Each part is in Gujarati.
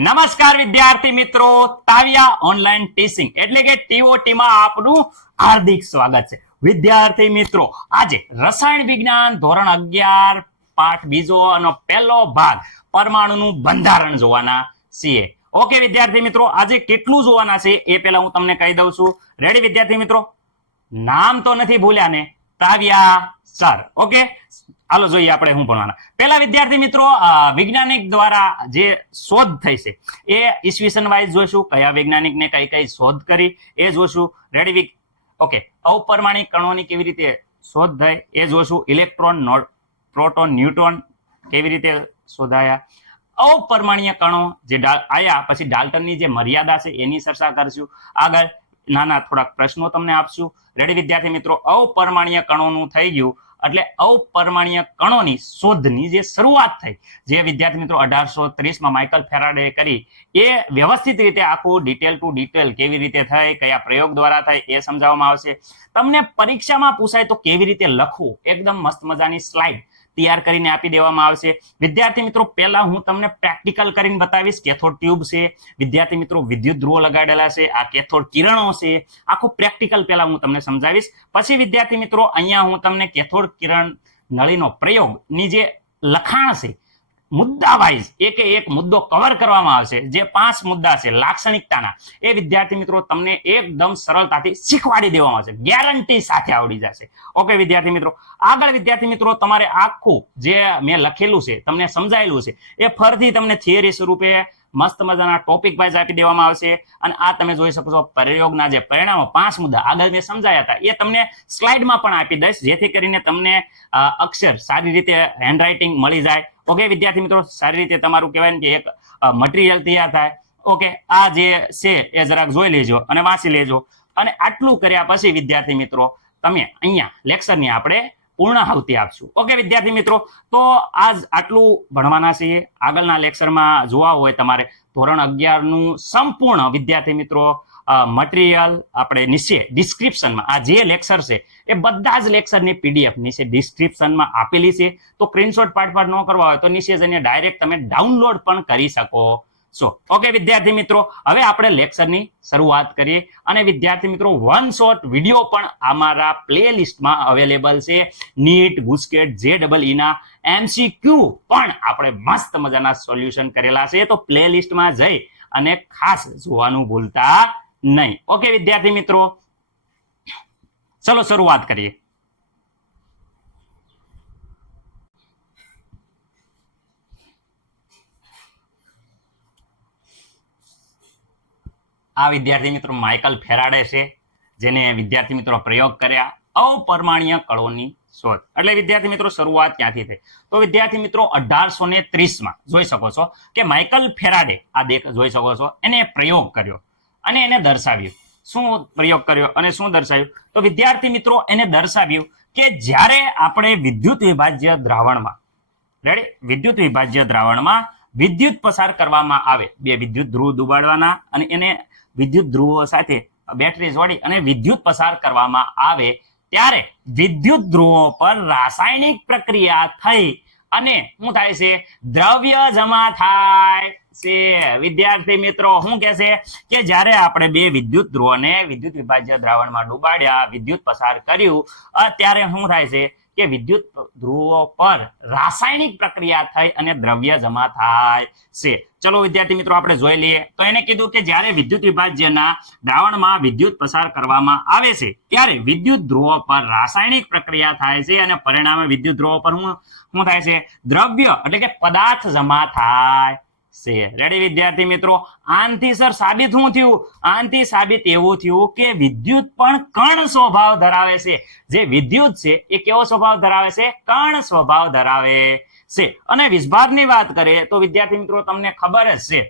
નમસ્કાર વિદ્યાર્થી મિત્રો, તાવિયા ઓનલાઈન ટીચિંગ એટલે કે TOT માં આપનું હાર્દિક સ્વાગત છે. વિદ્યાર્થી મિત્રો, આજે રસાયણ વિજ્ઞાન ધોરણ 11 પાઠ બીજો અને પહેલો ભાગ પરમાણુનું બંધારણ જોવાના છીએ. ઓકે વિદ્યાર્થી મિત્રો, આજે કેટલું જોવાના છે એ પહેલા હું તમને કહી દઉં છું. રેડી વિદ્યાર્થી મિત્રો? નામ તો નથી ભૂલ્યા ને? તાવિયા સર. ઓકે, હાલો જોઈએ આપણે શું ભણવાના. પહેલા વિદ્યાર્થી મિત્રો, વૈજ્ઞાનિક દ્વારા જે શોધ થઈ છે એ ઈસવીસન વાઇઝ જોઈશું. કયા વૈજ્ઞાનિકને કઈ કઈ શોધ કરી એ જોઈશું. રેડી? ઓકે, અપરમાણિક કણોની કેવી રીતે શોધ થઈ એ જોઈશું. ઇલેક્ટ્રોન, પ્રોટોન, ન્યુટ્રોન કેવી રીતે શોધાયા. અપરમાણ્ય કણો જે આયા પછી ડાલ્ટનની જે મર્યાદા છે એની ચર્ચા કરશું. આગળ નાના થોડાક પ્રશ્નો તમને આપશું. રેડી વિદ્યાર્થી મિત્રો? અપરમાણ્ય કણોનું થઈ ગયું એટલે અપરમાણ્ય કણોની શોધની જે શરૂઆત થઈ, જે વિદ્યાર્થી મિત્રો 1830 માઇકલ ફેરાડે કરી, એ વ્યવસ્થિત રીતે આખું ડિટેલ ટુ ડિટેલ કેવી રીતે થઈ, કયા પ્રયોગ દ્વારા થઈ એ સમજાવવામાં આવશે. તમને પરીક્ષામાં પૂછાય તો કેવી રીતે લખવું, એકદમ મસ્ત મજાની સ્લાઇડ તૈયાર કરીને આપી દેવામાં આવશે. વિદ્યાર્થી મિત્રો, પહેલા હું તમને પ્રેક્ટિકલ કરીને બતાવીશ. કેથોડ ટ્યુબ છે વિદ્યાર્થી મિત્રો, વિદ્યુત ધ્રુવો લગાડેલા છે, આ કેથોડ કિરણો છે, આખું પ્રેક્ટિકલ પહેલા હું તમને સમજાવીશ. પછી વિદ્યાર્થી મિત્રો, અહીંયા હું તમને કેથોડ કિરણ નળીનો પ્રયોગની જે લખાણ છે મુદ્દા વાઇઝ એક એક મુદ્દો કવર કરવામાં આવશે. જે 5 મુદ્દા છે લાક્ષણિકતાના, એ વિદ્યાર્થી મિત્રો તમને એકદમ સરળતાથી શીખવાડી દેવામાં આવશે. ગેરંટી સાથે આવડી જશે. ઓકે વિદ્યાર્થી મિત્રો, આગળ વિદ્યાર્થી મિત્રો, તમારે આખું જે મેં લખેલું છે, તમને સમજાયેલું છે, એ ફરીથી તમને થિયરી સ્વરૂપે મસ્ત મજાના ટોપિક વાઇઝ આપી દેવામાં આવશે. અને આ તમે જોઈ શકો છો પ્રયોગના જે પરિણામો 5 મુદ્દા આગળ મેં સમજાયા હતા એ તમને સ્લાઇડમાં પણ આપી દઈશ, જેથી કરીને તમને અક્ષર સારી રીતે હેન્ડરાઇટિંગ મળી જાય. ઓકે વિદ્યાર્થી મિત્રો, સારી રીતે તમારું કહેવાય ને કે એક મટીરિયલ તૈયાર થાય. ઓકે, આ જે છે એ જરાક જોઈ લેજો અને વાંચી લેજો. અને આટલું કર્યા પછી વિદ્યાર્થી મિત્રો, તમે અહીંયા લેક્ચરની આપણે પૂર્ણાહુતિ આપશું. ઓકે વિદ્યાર્થી મિત્રો, તો આજ આટલું ભણવાના છીએ. આગળના લેક્ચરમાં જોવા હોય તમારે ધોરણ 11 નું સંપૂર્ણ વિદ્યાર્થી મિત્રો મટીરિયલ આપણે નીચે ડિસ્ક્રિપ્શનમાં આ જે લેક્ચર છે એ બધા જ લેક્ચરની PDF નીચે ડિસ્ક્રિપ્શનમાં આપેલી છે. તો સ્ક્રીનશોટ પાર્ટ ન કરવા હોય તો નીચે જઈને ડાયરેક્ટ તમે ડાઉનલોડ પણ કરી શકો છો. ઓકે વિદ્યાર્થી મિત્રો, હવે આપણે લેક્ચરની શરૂઆત કરીએ. અને વિદ્યાર્થી મિત્રો, વન શોટ વિડીયો પણ અમારા પ્લેલિસ્ટમાં અવેલેબલ છે. નીટ, ગુસ્કેટ, JEE ના MCQ પણ આપણે મસ્ત મજાના સોલ્યુશન કરેલા છે. તો પ્લેલિસ્ટમાં જઈ અને ખાસ જોવાનું ભૂલતા નહીં. ઓકે વિદ્યાર્થી મિત્રો, ચલો શરૂઆત કરીએ. આ વિદ્યાર્થી મિત્રો માઇકલ ફેરાડે છે, જેને વિદ્યાર્થી મિત્રો પ્રયોગ કર્યા અપરમાણ્ય કણોની શોધ. એટલે વિદ્યાર્થી મિત્રો શરૂઆત ક્યાંથી થઈ? તો વિદ્યાર્થી મિત્રો 1830 જોઈ શકો છો કે માઇકલ ફેરાડે આ જોઈ શકો છો, એને પ્રયોગ કર્યો અને એને દર્શાવ્યું. શું પ્રયોગ કર્યો અને શું દર્શાવ્યું? તો વિદ્યાર્થી મિત્રો એને દર્શાવ્યું કે જ્યારે આપણે વિદ્યુત વિભાજ્ય દ્રાવણમાં, રેડી, વિદ્યુત વિભાજ્ય દ્રાવણમાં વિદ્યુત પસાર કરવામાં આવે, બે વિદ્યુત ધ્રુવ દુબાડવાના અને એને વિદ્યુત ધ્રુવો સાથે બેટરી જોડી અને વિદ્યુત પસાર કરવામાં આવે, ત્યારે વિદ્યુત ધ્રુવો પર રાસાયણિક પ્રક્રિયા થઈ અને શું થાય છે? દ્રવ્ય જમા થાય છે. વિદ્યાર્થી મિત્રો શું કહે છે કે જ્યારે આપણે બે વિદ્યુત ધ્રુવોને વિદ્યુત વિભાજ્ય દ્રાવણમાં ડુબાડ્યા, વિદ્યુત પસાર કર્યું, ત્યારે શું થાય છે કે વિદ્યુત ધ્રુવો પર રાસાયણિક પ્રક્રિયા થઈ અને દ્રવ્ય જમા થાય છે. ચલો વિદ્યાર્થી મિત્રો આપણે જોઈ લઈએ. તો એને કીધું કે જ્યારે વિદ્યુત વિભાજ્યના દ્રાવણમાં વિદ્યુત પસાર કરવામાં આવે છે ત્યારે વિદ્યુત ધ્રુવો પર રાસાયણિક પ્રક્રિયા થાય છે અને પરિણામે વિદ્યુત ધ્રુવો પર શું થાય છે? દ્રવ્ય એટલે કે પદાર્થ જમા થાય છે. રેડી વિદ્યાર્થી મિત્રો? આનથી સર સાબિત શું થયું? આનથી સાબિત એવું થયું કે વિદ્યુત પણ કણ સ્વભાવ ધરાવે છે. જે વિદ્યુત છે એ કેવો સ્વભાવ ધરાવે છે? કણ સ્વભાવ ધરાવે છે. અને વીજભારની વાત કરીએ તો વિદ્યાર્થી મિત્રો તમને ખબર જ છે,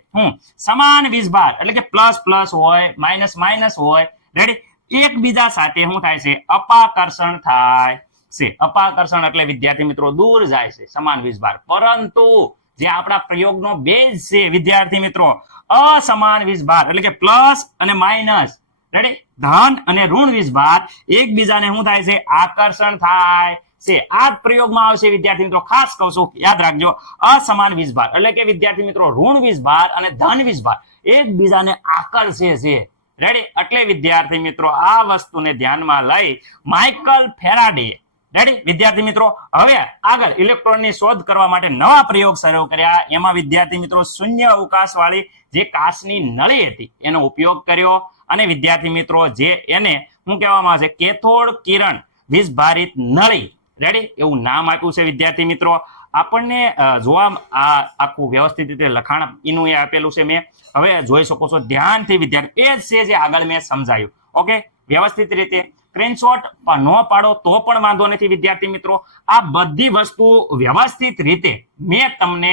સમાન વીજભાર એટલે કે પ્લસ પ્લસ હોય, માઇનસ માઇનસ હોય. રેડી? એકબીજા સાથે શું થાય છે? અપાકર્ષણ થાય છે. અપાકર્ષણ એટલે વિદ્યાર્થી મિત્રો દૂર જાય છે સમાન વીજભાર. પરંતુ જે આપણા પ્રયોગનો બેઝ છે વિદ્યાર્થી મિત્રો, અસમાન વીજભાર એટલે કે પ્લસ અને માઇનસ, રેડી, ધન અને ઋણ વીજભાર એકબીજાને શું થાય છે? આકર્ષણ થાય છે. આ જ પ્રયોગમાં આવશે વિદ્યાર્થી મિત્રો, ખાસ કહું છું યાદ રાખજો, અસમાન વીજભાર એટલે કે વિદ્યાર્થી મિત્રો ઋણ વીજભાર અને ધન વીજભાર એકબીજાને આકર્ષે છે. રેડી? એટલે વિદ્યાર્થી મિત્રો આ વસ્તુને ધ્યાનમાં લઈ માઇકલ ફેરાડે, રેડી વિદ્યાર્થી મિત્રો, હવે આગળ ઇલેક્ટ્રોનની શોધ કરવા માટે નવા પ્રયોગ શરૂ કર્યા. એમાં વિદ્યાર્થી મિત્રો શૂન્ય અવકાશ વાળી જે કાચની નળી હતી એનો ઉપયોગ કર્યો અને વિદ્યાર્થી મિત્રો જે એને શું કહેવામાં આવે છે, કેથોડ કિરણ વીજભારિત નળી, રેડી એવું નામ આપ્યું છે. વિદ્યાર્થી મિત્રો આપણને જોવા આ આખું વ્યવસ્થિત રીતે લખાણ એનું એ આપેલું છે મેં, હવે જોઈ શકો છો ધ્યાનથી વિદ્યાર્થી, એ જ છે જે આગળ મેં સમજાયું. ઓકે, વ્યવસ્થિત રીતે સ્ક્રીનશોટ ન પાડો તો પણ વાંધો નથી વિદ્યાર્થી મિત્રો. આ બધી વસ્તુ વ્યવસ્થિત રીતે મેં તમને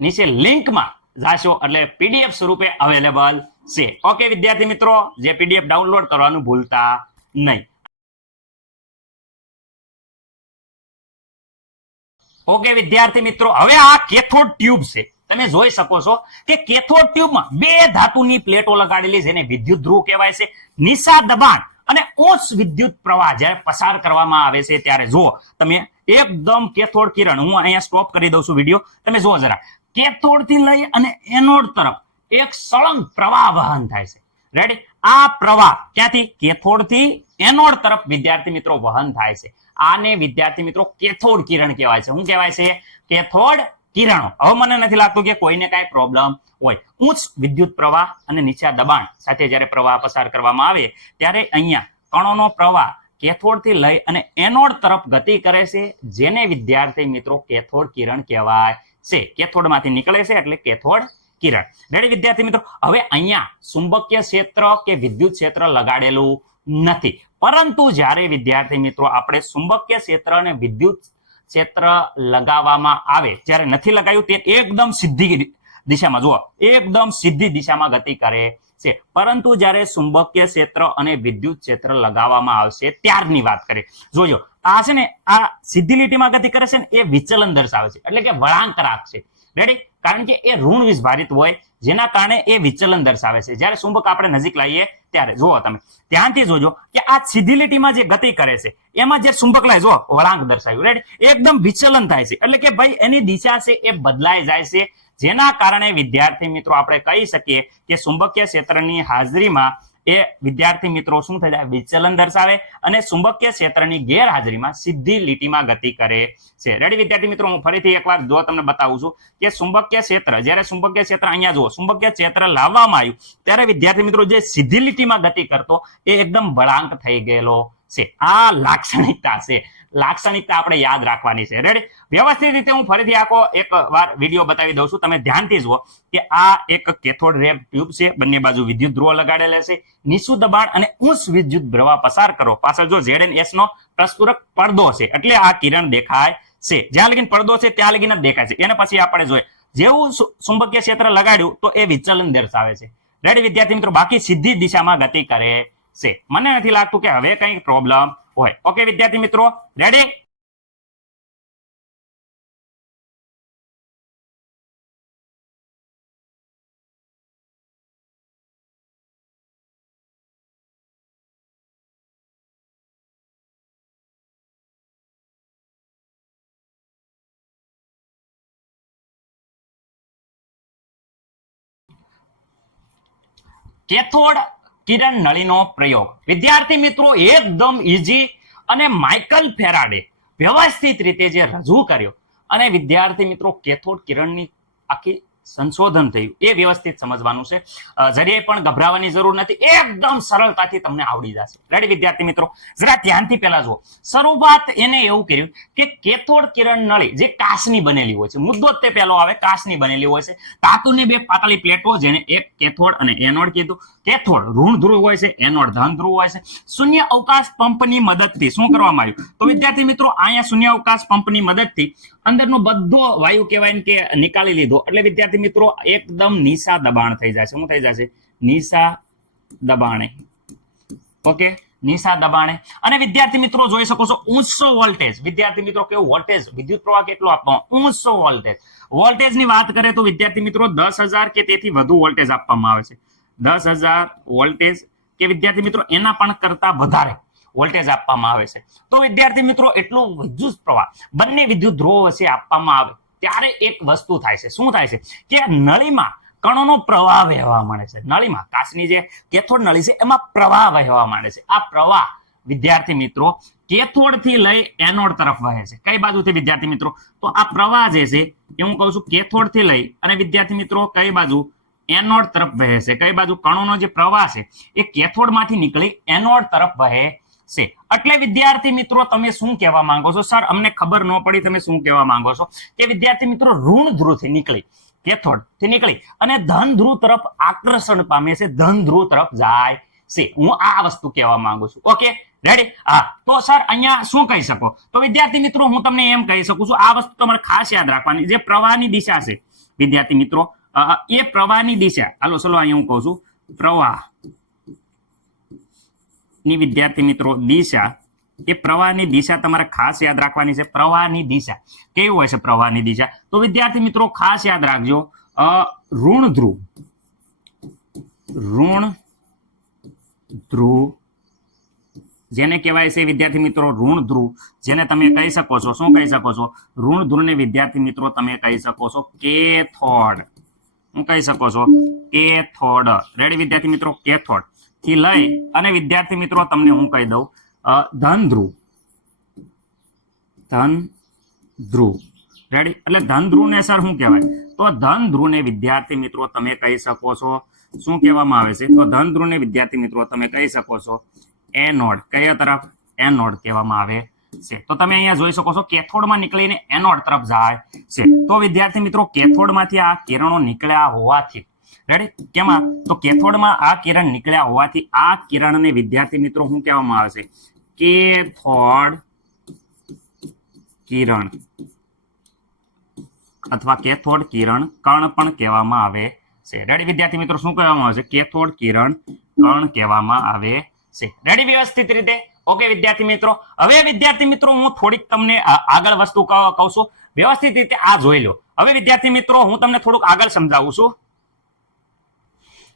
નીચે લિંકમાં જાશો એટલે પીડીએફ સ્વરૂપે અવેલેબલ છે. ઓકે વિદ્યાર્થી મિત્રો, જે પીડીએફ ડાઉનલોડ કરવાનું ભૂલતા નહીં. ઓકે વિદ્યાર્થી મિત્રો, હવે આ કેથોડ ટ્યુબ છે. તમે જોઈ શકો છો કે કેથોડ ટ્યુબમાં બે ધાતુની પ્લેટો લગાડેલી છે, જેને વિદ્યુત ધ્રુવ કહેવાય છે. નીચા દબાણ અને ઉચ્ચ વિદ્યુત પ્રવાહ જ્યારે પસાર કરવામાં આવે છે ત્યારે જુઓ તમે એકદમ કેથોડ કિરણ, હું અહીંયા સ્ટોપ કરી દઉં છું વિડીયો, તમે જુઓ જરા, કેથોડ થી લઈ અને એનોડ તરફ એક સળંગ પ્રવાહ વહન થાય છે. રેડી? આ પ્રવાહ ક્યાંથી? કેથોડ થી એનોડ તરફ વિદ્યાર્થી મિત્રો વહન થાય છે. આને વિદ્યાર્થી મિત્રો કેથોડ કિરણ કહેવાય છે. શું કહેવાય છે? કેથોડ કિરણો. હવે મને નથી લાગતું કે કોઈને કાંઈ પ્રોબ્લેમ હોય. ઉચ્ચ વિદ્યુત પ્રવાહ અને નીચા દબાણ સાથે જ્યારે પ્રવાહ પસાર કરવામાં આવે ત્યારે અહીંયા કણોનો પ્રવાહ કેથોડ થી લઈ અને એનોડ તરફ ગતિ કરે છે, જેને વિદ્યાર્થી મિત્રો કેથોડ કિરણ કહેવાય છે. કેથોડમાંથી નીકળે છે એટલે કેથોડ કિરણ. રેડી વિદ્યાર્થી મિત્રો, હવે અહીંયા ચુંબકીય ક્ષેત્ર કે વિદ્યુત ક્ષેત્ર લગાડેલું નથી, પરંતુ જ્યારે વિદ્યાર્થી મિત્રો આપણે ચુંબકીય ક્ષેત્ર અને વિદ્યુત ક્ષેત્ર લગાવવામાં આવે, જ્યારે નથી લગાવ્યું તે એકદમ સીધી દિશામાં, જુઓ એકદમ સીધી દિશામાં ગતિ કરે છે. પરંતુ જ્યારે ચુંબકીય ક્ષેત્ર અને વિદ્યુત ક્ષેત્ર લગાવવામાં આવશે ત્યારની વાત કરીએ. જોજો આ છે ને, આ સીધી લીટીમાં ગતિ કરે છે ને એ વિચલન દર્શાવે છે, એટલે કે વળાંક રાખશે. રેડી? કારણ કે એ ઋણ વીજભારિત હોય, જેના કારણે એ વિચલન દર્શાવે છે. જ્યારે ચુંબક આપણે નજીક લાવીએ ત્યારે જુઓ તમે ધ્યાનથી જોજો કે આ સીધી લીટીમાં જે ગતિ કરે છે એમાં જે ચુંબક લાય, જુઓ વળાંક દર્શાવ્યું. રેડી? એકદમ વિચલન થાય છે, એટલે કે ભાઈ એની દિશા છે એ બદલાઈ જાય છે, જેના કારણે વિદ્યાર્થી મિત્રો આપણે કહી શકીએ કે ચુંબકીય ક્ષેત્રની હાજરીમાં એ વિદ્યાર્થી મિત્રો શું થઈ જાય? વિચલન દર્શાવે અને ચુંબકીય ક્ષેત્રની ગેરહાજરીમાં સીધી લીટીમાં ગતિ કરે છે. રેડી વિદ્યાર્થી મિત્રો, હું ફરીથી એકવાર જો તમને બતાવું છું કે ચુંબકીય ક્ષેત્ર, જ્યારે ચુંબકીય ક્ષેત્ર અહીંયા જુઓ, ચુંબકીય ક્ષેત્ર લાવવામાં આવ્યું ત્યારે વિદ્યાર્થી મિત્રો જે સીધી લીટીમાં ગતિ કરતો એ એકદમ વળાંક થઈ ગયેલો છે. આ લાક્ષણિકતા છે, લાક્ષણિકતા આપણે યાદ રાખવાની છે. રેડી? વ્યવસ્થિત રીતે હું ફરીથી આખો એક વાર વિડીયો બતાવી દઉં છું, તમે ધ્યાનથી જુઓ કે આ એક કેથોડ રે ટ્યુબ છે, બંને બાજુ વિદ્યુત ધ્રુવો લગાડેલા છે, નીચું દબાણ અને ઉચ્ચ વિદ્યુત પ્રવાહ પસાર કરો, પાછળ જો ZnS નો પ્રસ્ફુરક પડદો છે, એટલે આ કિરણ દેખાય છે. જ્યાં લગીન પડદો છે ત્યાં લગીન જ દેખાય છે. એને પછી આપણે જોઈએ જેવું ચુંબકીય ક્ષેત્ર લગાડ્યું તો એ વિચલન દર્શાવે છે. રેડી વિદ્યાર્થી મિત્રો, બાકી સીધી દિશામાં ગતિ કરે છે. મને નથી લાગતું કે હવે કઈ પ્રોબ્લેમ હોય. ઓકે વિદ્યાર્થી મિત્રો, રેડી? કેથોડ કિરણ નળીનો પ્રયોગ વિદ્યાર્થી મિત્રો એકદમ ઈઝી અને માઇકલ ફેરાડે વ્યવસ્થિત રીતે જે રજૂ કર્યો અને વિદ્યાર્થી મિત્રો કેથોડ કિરણની આખી સંશોધન થયું એ વ્યવસ્થિત સમજવાનું છે. જરીએ પણ ગભરાવાની જરૂર નથી, એકદમ સરળતાથી તમને આવડી જશે. રેડી વિદ્યાર્થી મિત્રો, જરા ધ્યાનથી પહેલા જુઓ. શરૂઆત એને એવું કર્યું કે કેથોડ કિરણ નળી જે કાચની બનેલી હોય છે, મુદ્દો તે પહેલો આવે, કાચની બનેલી હોય છે, ધાતુની બે પાતળી પ્લેટો, જેને એક કેથોડ અને એનોડ કીધું. કેથોડ ઋણ ધ્રુવ હોય છે, એનોડ ધન ધ્રુવ હોય છે. શૂન્ય અવકાશ પંપની મદદથી શું કરવામાં આવ્યું? તો વિદ્યાર્થી મિત્રો અહીંયા શૂન્ય અવકાશ પંપની મદદથી અંદરનો બધો વાયુ કહેવાય કે નિકાળી લીધો, એટલે વિદ્યાર્થી મિત્રો એકદમ નીચા દબાણ થઈ જશે. શું થઈ જશે? નીચા દબાણે. ઓકે, નીચા દબાણે. અને વિદ્યાર્થી મિત્રો જોઈ શકો છો ઊંચો વોલ્ટેજ. વિદ્યાર્થી મિત્રો કેવું વોલ્ટેજ, વિદ્યુત પ્રવાહ કેટલો આપવાનો? ઊંચો વોલ્ટેજ. વોલ્ટેજની વાત કરીએ તો વિદ્યાર્થી મિત્રો 10,000 કે તેથી વધુ વોલ્ટેજ આપવામાં આવે છે. 10,000 વોલ્ટેજ કે વિદ્યાર્થી મિત્રો એના પણ કરતા વધારે વોલ્ટેજ આપવામાં આવે છે. તો વિદ્યાર્થી મિત્રો એટલું વિદ્યુત પ્રવાહ બંને વિદ્યુત ધ્રુવો વચ્ચે આપવામાં આવે ત્યારે એક વસ્તુ થાય છે. શું થાય છે કે નળીમાં કણોનો પ્રવાહ વહેવા માંડે છે. નળીમાં કાચની જે કેથોડ નળી છે એમાં પ્રવાહ વહેવા માંડે છે. આ પ્રવાહ વિદ્યાર્થી મિત્રો કેથોડ થી લઈ એનોડ તરફ વહે છે. કઈ બાજુથી વિદ્યાર્થી મિત્રો? તો આ પ્રવાહ જે છે એ હું કહું છું કેથોડ થી લઈ અને વિદ્યાર્થી મિત્રો કઈ બાજુ? એનોડ તરફ વહે છે. કઈ બાજુ? કણોનો જે પ્રવાહ છે એ કેથોડ માંથી નીકળી એનોડ તરફ વહે છે. એટલે વિદ્યાર્થી મિત્રો તમે શું કહેવા માંગો છો? સર અમને ખબર ન પડી, તમે શું કહેવા માંગો છો કે વિદ્યાર્થી મિત્રો ઋણ ધ્રુવથી નીકળી કેથોડ થી નીકળી અને ધન ધ્રુવ તરફ આકર્ષણ પામે છે, ધન ધ્રુવ તરફ જાય છે. હું આ વસ્તુ કહેવા માંગુ છું. Okay, ready? હા, તો સર અહીંયા શું કહી શકો? તો વિદ્યાર્થી મિત્રો હું તમને એમ કહી શકું છું, આ વસ્તુ તમારે ખાસ યાદ રાખવાની. જે પ્રવાહની દિશા છે વિદ્યાર્થી મિત્રો, એ પ્રવાહની દિશા, હાલો ચલો અહીંયા હું કહું છું પ્રવાહ ની વિદ્યાર્થી મિત્રો દિશા, એ પ્રવાહની દિશા તમારે ખાસ યાદ રાખવાની છે. પ્રવાહની દિશા કેવી હોય છે? પ્રવાહની દિશા તો વિદ્યાર્થી મિત્રો ખાસ યાદ રાખજો, ઋણ ધ્રુવ, ઋણ ધ્રુવ જેને કહેવાય છે વિદ્યાર્થી મિત્રો ઋણ ધ્રુવ, જેને તમે કહી શકો છો, શું કહી શકો છો? ઋણ ધ્રુવને વિદ્યાર્થી મિત્રો તમે કહી શકો છો કેથોડ. હું કહી શકો છો કેથોડ. રેડી વિદ્યાર્થી મિત્રો? કેથોડ થી લઈ અને વિદ્યાર્થી મિત્રો તમને હું કહી દઉં ધન ધ્રુવ, ધન ધ્રુવ. રેડી? એટલે ધન ધ્રુવ ને સર શું કહેવાય? તો ધન ધ્રુવ ને વિદ્યાર્થી મિત્રો તમે કહી શકો છો, શું કહેવામાં આવે છે? તો ધન ધ્રુવ ને વિદ્યાર્થી મિત્રો તમે કહી શકો છો એનોડ. કયા તરફ? એનોડ કહેવામાં આવે છે. તો તમે અહીંયા જોઈ શકો છો કેથોડમાં નીકળીને એનોડ તરફ જાય છે. તો વિદ્યાર્થી મિત્રો કેથોડમાંથી આ કિરણો નીકળ્યા હોવાથી, રેડી? કેમાં? તો કેથોડમાં આ કિરણ નીકળ્યા હોવાથી આ કિરણને વિદ્યાર્થી મિત્રો શું કહેવામાં આવે છે? કેથોડ કિરણ અથવા કેથોડ કિરણ કણ પણ કહેવામાં આવે છે. રેડી વિદ્યાર્થી મિત્રો? શું કહેવામાં આવે છે? કેથોડ કિરણ કણ કહેવામાં આવે છે. રેડી વ્યવસ્થિત રીતે? ઓકે વિદ્યાર્થી મિત્રો, હવે વિદ્યાર્થી મિત્રો હું થોડીક તમને આગળ વસ્તુ કહું છું, વ્યવસ્થિત રીતે આ જોઈ લો. હવે વિદ્યાર્થી મિત્રો હું તમને થોડુંક આગળ સમજાવું છું.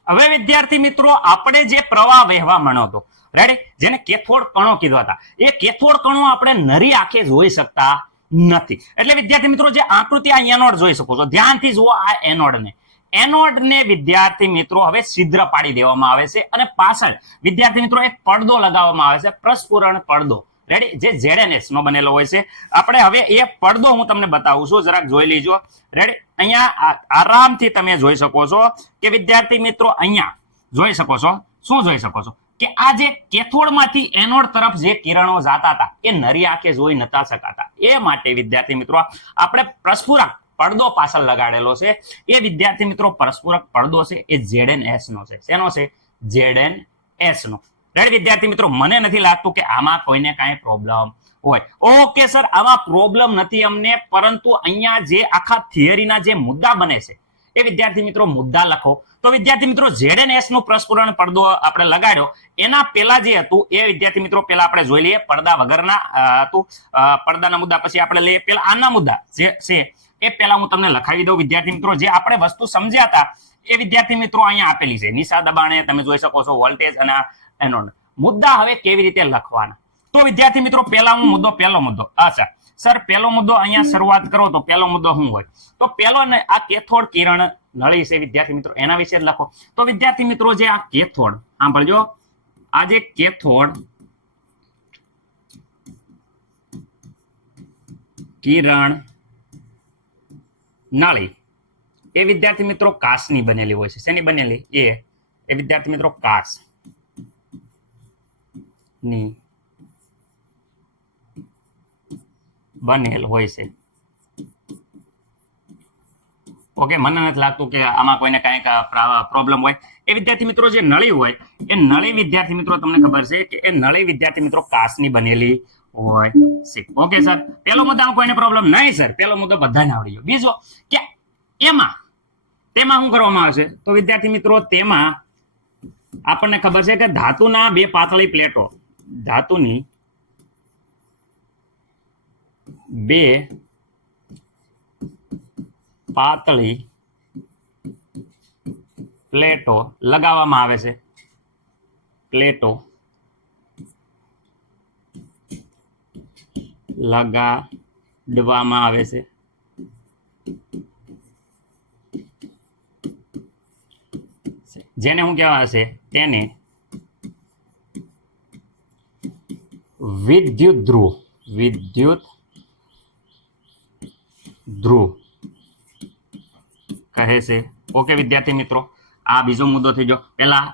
હવે વિદ્યાર્થી મિત્રો આપણે જે પ્રવાહ વહેવા માંડ્યો હતો, રેડી, જેને કેથોડ કણો કીધા હતા, એ કેથોડ કણો આપણે નરી આંખે જોઈ શકતા નથી. એટલે વિદ્યાર્થી મિત્રો જે આકૃતિ આ એનોડ જોઈ શકો છો, ધ્યાનથી જુઓ આ એનોડને. એનોડને વિદ્યાર્થી મિત્રો હવે છિદ્ર પાડી દેવામાં આવે છે અને પાછળ વિદ્યાર્થી મિત્રો એક પડદો લગાવવામાં આવે છે, પ્રસ્ફુરણ પડદો. રેડી? જે ZNS નો બનેલો હોય છે. આપણે હવે એ પડદો હું તમને બતાવું છું, જરાક જોઈ લીજો. રેડી? અહીંયા આરામથી તમે જોઈ શકો છો કે વિદ્યાર્થી મિત્રો અહીંયા જોઈ શકો છો, શું જોઈ શકો છો કે આ જે કેથોડમાંથી એનોડ તરફ જે કિરણો જાતા હતા એ નરી આંખે જોઈ નતા શકાતા. એ માટે વિદ્યાર્થી મિત્રો આપણે પ્રસ્ફુરક પડદો પાછળ લગાડેલો છે. એ વિદ્યાર્થી મિત્રો પ્રસ્ફુરક પડદો છે એ ZNS નો છે. શેનો છે? ZNS નો. રેડી વિદ્યાર્થી મિત્રો? મને નથી લાગતું કે આમાં કોઈને કાંઈ પ્રોબ્લેમ હોય. ઓકે સર, આમાં પ્રોબ્લેમ નથી અમને, પરંતુ અહીંયા જે આખા થિયરીના જે મુદ્દા બને છે એ વિદ્યાર્થી મિત્રો મુદ્દા લખો. તો વિદ્યાર્થી મિત્રો ZNS નો પ્રસ્ફુરણ પડદો આપણે લગાડ્યો, એના પહેલા જે હતું એ વિદ્યાર્થી મિત્રો પહેલા આપણે જોઈ લઈએ. પડદા વગરના હતું, પડદાના મુદ્દા પછી આપણે લઈએ પહેલા આના મુદ્દા જે છે એ પહેલા હું તમને લખાવી દઉં વિદ્યાર્થી મિત્રો. જે આપણે વસ્તુ સમજ્યા હતા એ વિદ્યાર્થી મિત્રો અહીંયા આપેલી છે. નિશા દબાણે તમે જોઈ શકો છો વોલ્ટેજ અને એનોડ. મુદ્દા હવે કેવી રીતે લખવાના? તો વિદ્યાર્થી મિત્રો પહેલો મુદ્દો અચ્છા સર પહેલો મુદ્દો અહીંયા શરૂઆત કરો તો પહેલો મુદ્દો શું હોય? તો પહેલો ને આ કેથોડ કિરણ નળી છે વિદ્યાર્થી મિત્રો, એના વિશે જ લખો. તો વિદ્યાર્થી મિત્રો જે આ કેથોડ, સાંભળજો, આ જે કેથોડ કિરણ નળી એ વિદ્યાર્થી મિત્રો કાચની બનેલી હોય છે. શેની બનેલી? એ વિદ્યાર્થી મિત્રો કાચ ની બનેલ હોય છે. ઓકે, મને નથી લાગતું કે આમાં કોઈને કાંઈક પ્રોબ્લેમ હોય. એ વિદ્યાર્થી મિત્રો જે નળી હોય એ નળી વિદ્યાર્થી મિત્રો તમને ખબર છે કે એ નળી વિદ્યાર્થી મિત્રો કાચની બનેલી હોય છે. ઓકે સર, પહેલો મુદ્દામાં કોઈને પ્રોબ્લેમ નહીં સર? પહેલો મુદ્દો બધાને આવડી ગયો. બીજો કે તેમાં શું કરવામાં આવશે? તો વિદ્યાર્થી મિત્રો તેમાં આપણને ખબર છે કે ધાતુના બે પાતળી પ્લેટો, ધાતુની બે પાતળી પ્લેટો લગાવવામાં આવે છે. પ્લેટો લગાડવામાં આવે છે. જેને શું કહેવાય છે? તેને વિદ્યુત ધ્રુવ કહે છે. ઓકે વિદ્યાર્થી મિત્રો, આ બીજો મુદ્દો થઈ ગયો. પહેલા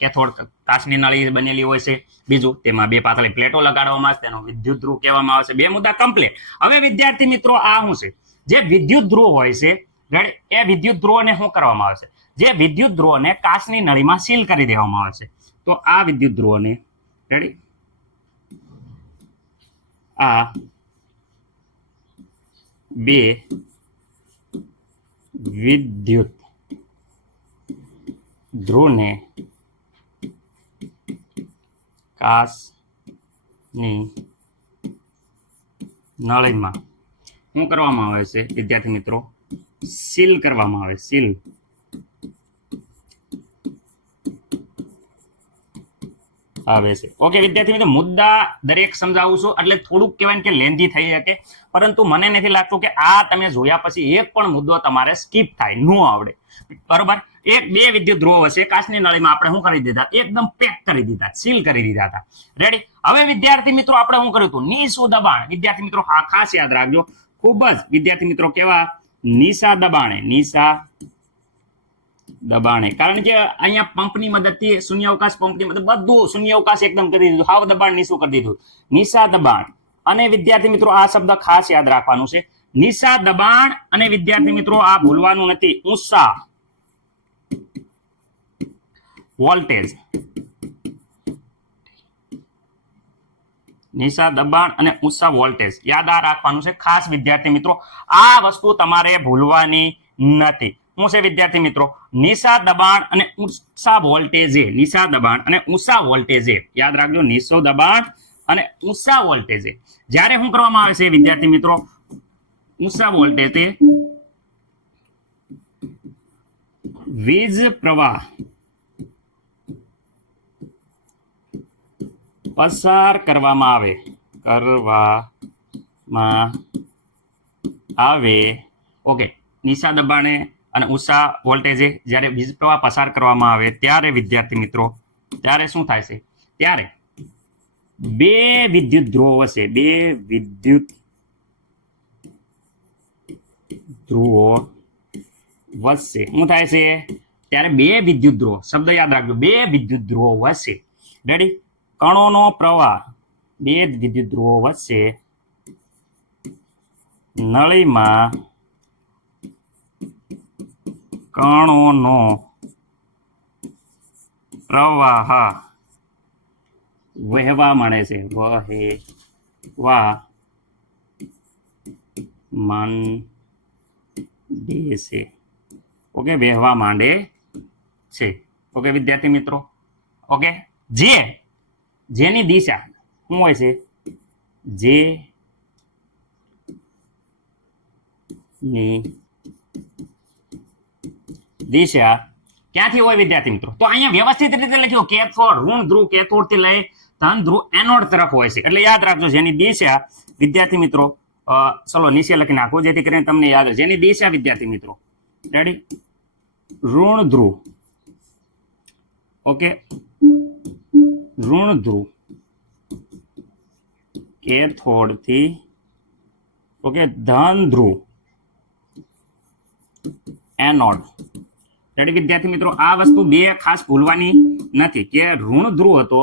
કેથોડ કાચની નળી બનેલી હોય છે, બીજું તેમાં બે પાતળી પ્લેટો લગાડવામાં આવે છે, તેનો વિદ્યુત ધ્રુવ કહેવામાં આવે છે. બે મુદ્દા કમ્પ્લીટ. હવે વિદ્યાર્થી મિત્રો આ શું છે? જે વિદ્યુત ધ્રુવ હોય છે, એ વિદ્યુત ધ્રુવને શું કરવામાં આવે છે? જે વિદ્યુત ધ્રુવને કાચની નળીમાં સીલ કરી દેવામાં આવે છે. તો આ વિદ્યુત ધ્રુવને રેડી, આ બે વિદ્યુત ધ્રુવને કાચની નળીમાં શું કરવામાં આવે છે વિદ્યાર્થી મિત્રો? સીલ કરવામાં આવે. સીલ આવે છે. ઓકે વિદ્યાર્થી મિત્રો, મુદ્દા દરેક સમજાવું છું એટલે થોડુંક કહેવાય કે લેન્ધી થઈ શકે, પરંતુ મને નથી લાગતું કે આ તમે જોયા પછી એક પણ મુદ્દો તમારે સ્કીપ થાય, ન આવડે. બરોબર? એક બે વિદ્યુત ધ્રુવો હશે, કાચની નળીમાં આપણે શું કરી દીધા? એકદમ પેક કરી દીધા, સીલ કરી દીધા હતા. રેડી? હવે વિદ્યાર્થી મિત્રો આપણે શું કર્યું હતું? નીચું દબાણ. વિદ્યાર્થી મિત્રો હા ખાસ યાદ રાખજો, ખૂબ જ વિદ્યાર્થી મિત્રો કેવા? નીચા દબાણે. કારણ કે અહીંયા પંપની મદદથી શૂન્યાવકાશ, પંપની મદદ બધું શૂન્યાવકાશ એકદમ કરી દીધું, હાવ દબાણ નીચું કરી દીધું. નીચા દબાણ. અને વિદ્યાર્થી મિત્રો આ શબ્દ ખાસ યાદ રાખવાનું છે, નીચા દબાણ. અને વિદ્યાર્થી મિત્રો આ ભૂલવાનું નથી, ઊંચા વોલ્ટેજ. નીચા દબાણ અને ઊંચા વોલ્ટેજ યાદ રાખવાનું છે ખાસ વિદ્યાર્થી મિત્રો. આ વસ્તુ તમારે ભૂલવાની નથી. શું છે વિદ્યાર્થી મિત્રો? નીચા દબાણ અને ઊંચા વોલ્ટેજે. નીચા દબાણ અને ઊંચા વોલ્ટેજે યાદ રાખજો. નીચું દબાણ અને ઊંચા વોલ્ટેજે જ્યારે શું કરવામાં આવે છે વિદ્યાર્થી મિત્રો? ઊંચા વોલ્ટેજે વીજ પ્રવાહ પસાર કરવામાં આવે. ઓકે, નીચા દબાણે અને ઊંચા વોલ્ટેજે જ્યારે વીજ પ્રવાહ પસાર કરવામાં આવે ત્યારે વિદ્યાર્થી મિત્રો ત્યારે શું થાય છે? ત્યારે બે વિદ્યુત ધ્રુવો હશે. બે વિદ્યુત ધ્રુવો વચ્ચે શું થાય છે? ત્યારે બે વિદ્યુત ધ્રુવો, શબ્દ યાદ રાખજો, બે વિદ્યુત ધ્રુવો વચ્ચે. રેડી? કણોનો પ્રવાહ બે વિદ્યુત ધ્રુવો વચ્ચે નળીમાં કણોનો પ્રવાહ વહેવા માંડે છે. વહેવા માંડે છે. ઓકે, વહેવા માંડે છે. ઓકે વિદ્યાર્થી મિત્રો. ઓકે, જેની દિશા શું હોય છે? જેની દિશા ક્યાંથી હોય વિદ્યાર્થી મિત્રો? તો અહીંયા વ્યવસ્થિત રીતે લખ્યો, કેથોડ ઋણ ધ્રુવ કેથોડ થી લઈ ધન ધ્રુવ એનોડ તરફ હોય છે. એટલે યાદ રાખજો જેની દિશા વિદ્યાર્થી મિત્રો, ચલો નીચે લખી નાખો જેથી કરીને તમને યાદ રહે. જેની દિશા વિદ્યાર્થી મિત્રો રેડી, ઋણ ધ્રુવ. ઓકે, ઋણ ધ્રુવ કેથોડ થી ઓકે ધન ધ્રુવ એનોડ. રેડી વિદ્યાર્થી મિત્રો, આ વસ્તુ બે ખાસ ભૂલવાની નથી કે ઋણ ધ્રુવ હતો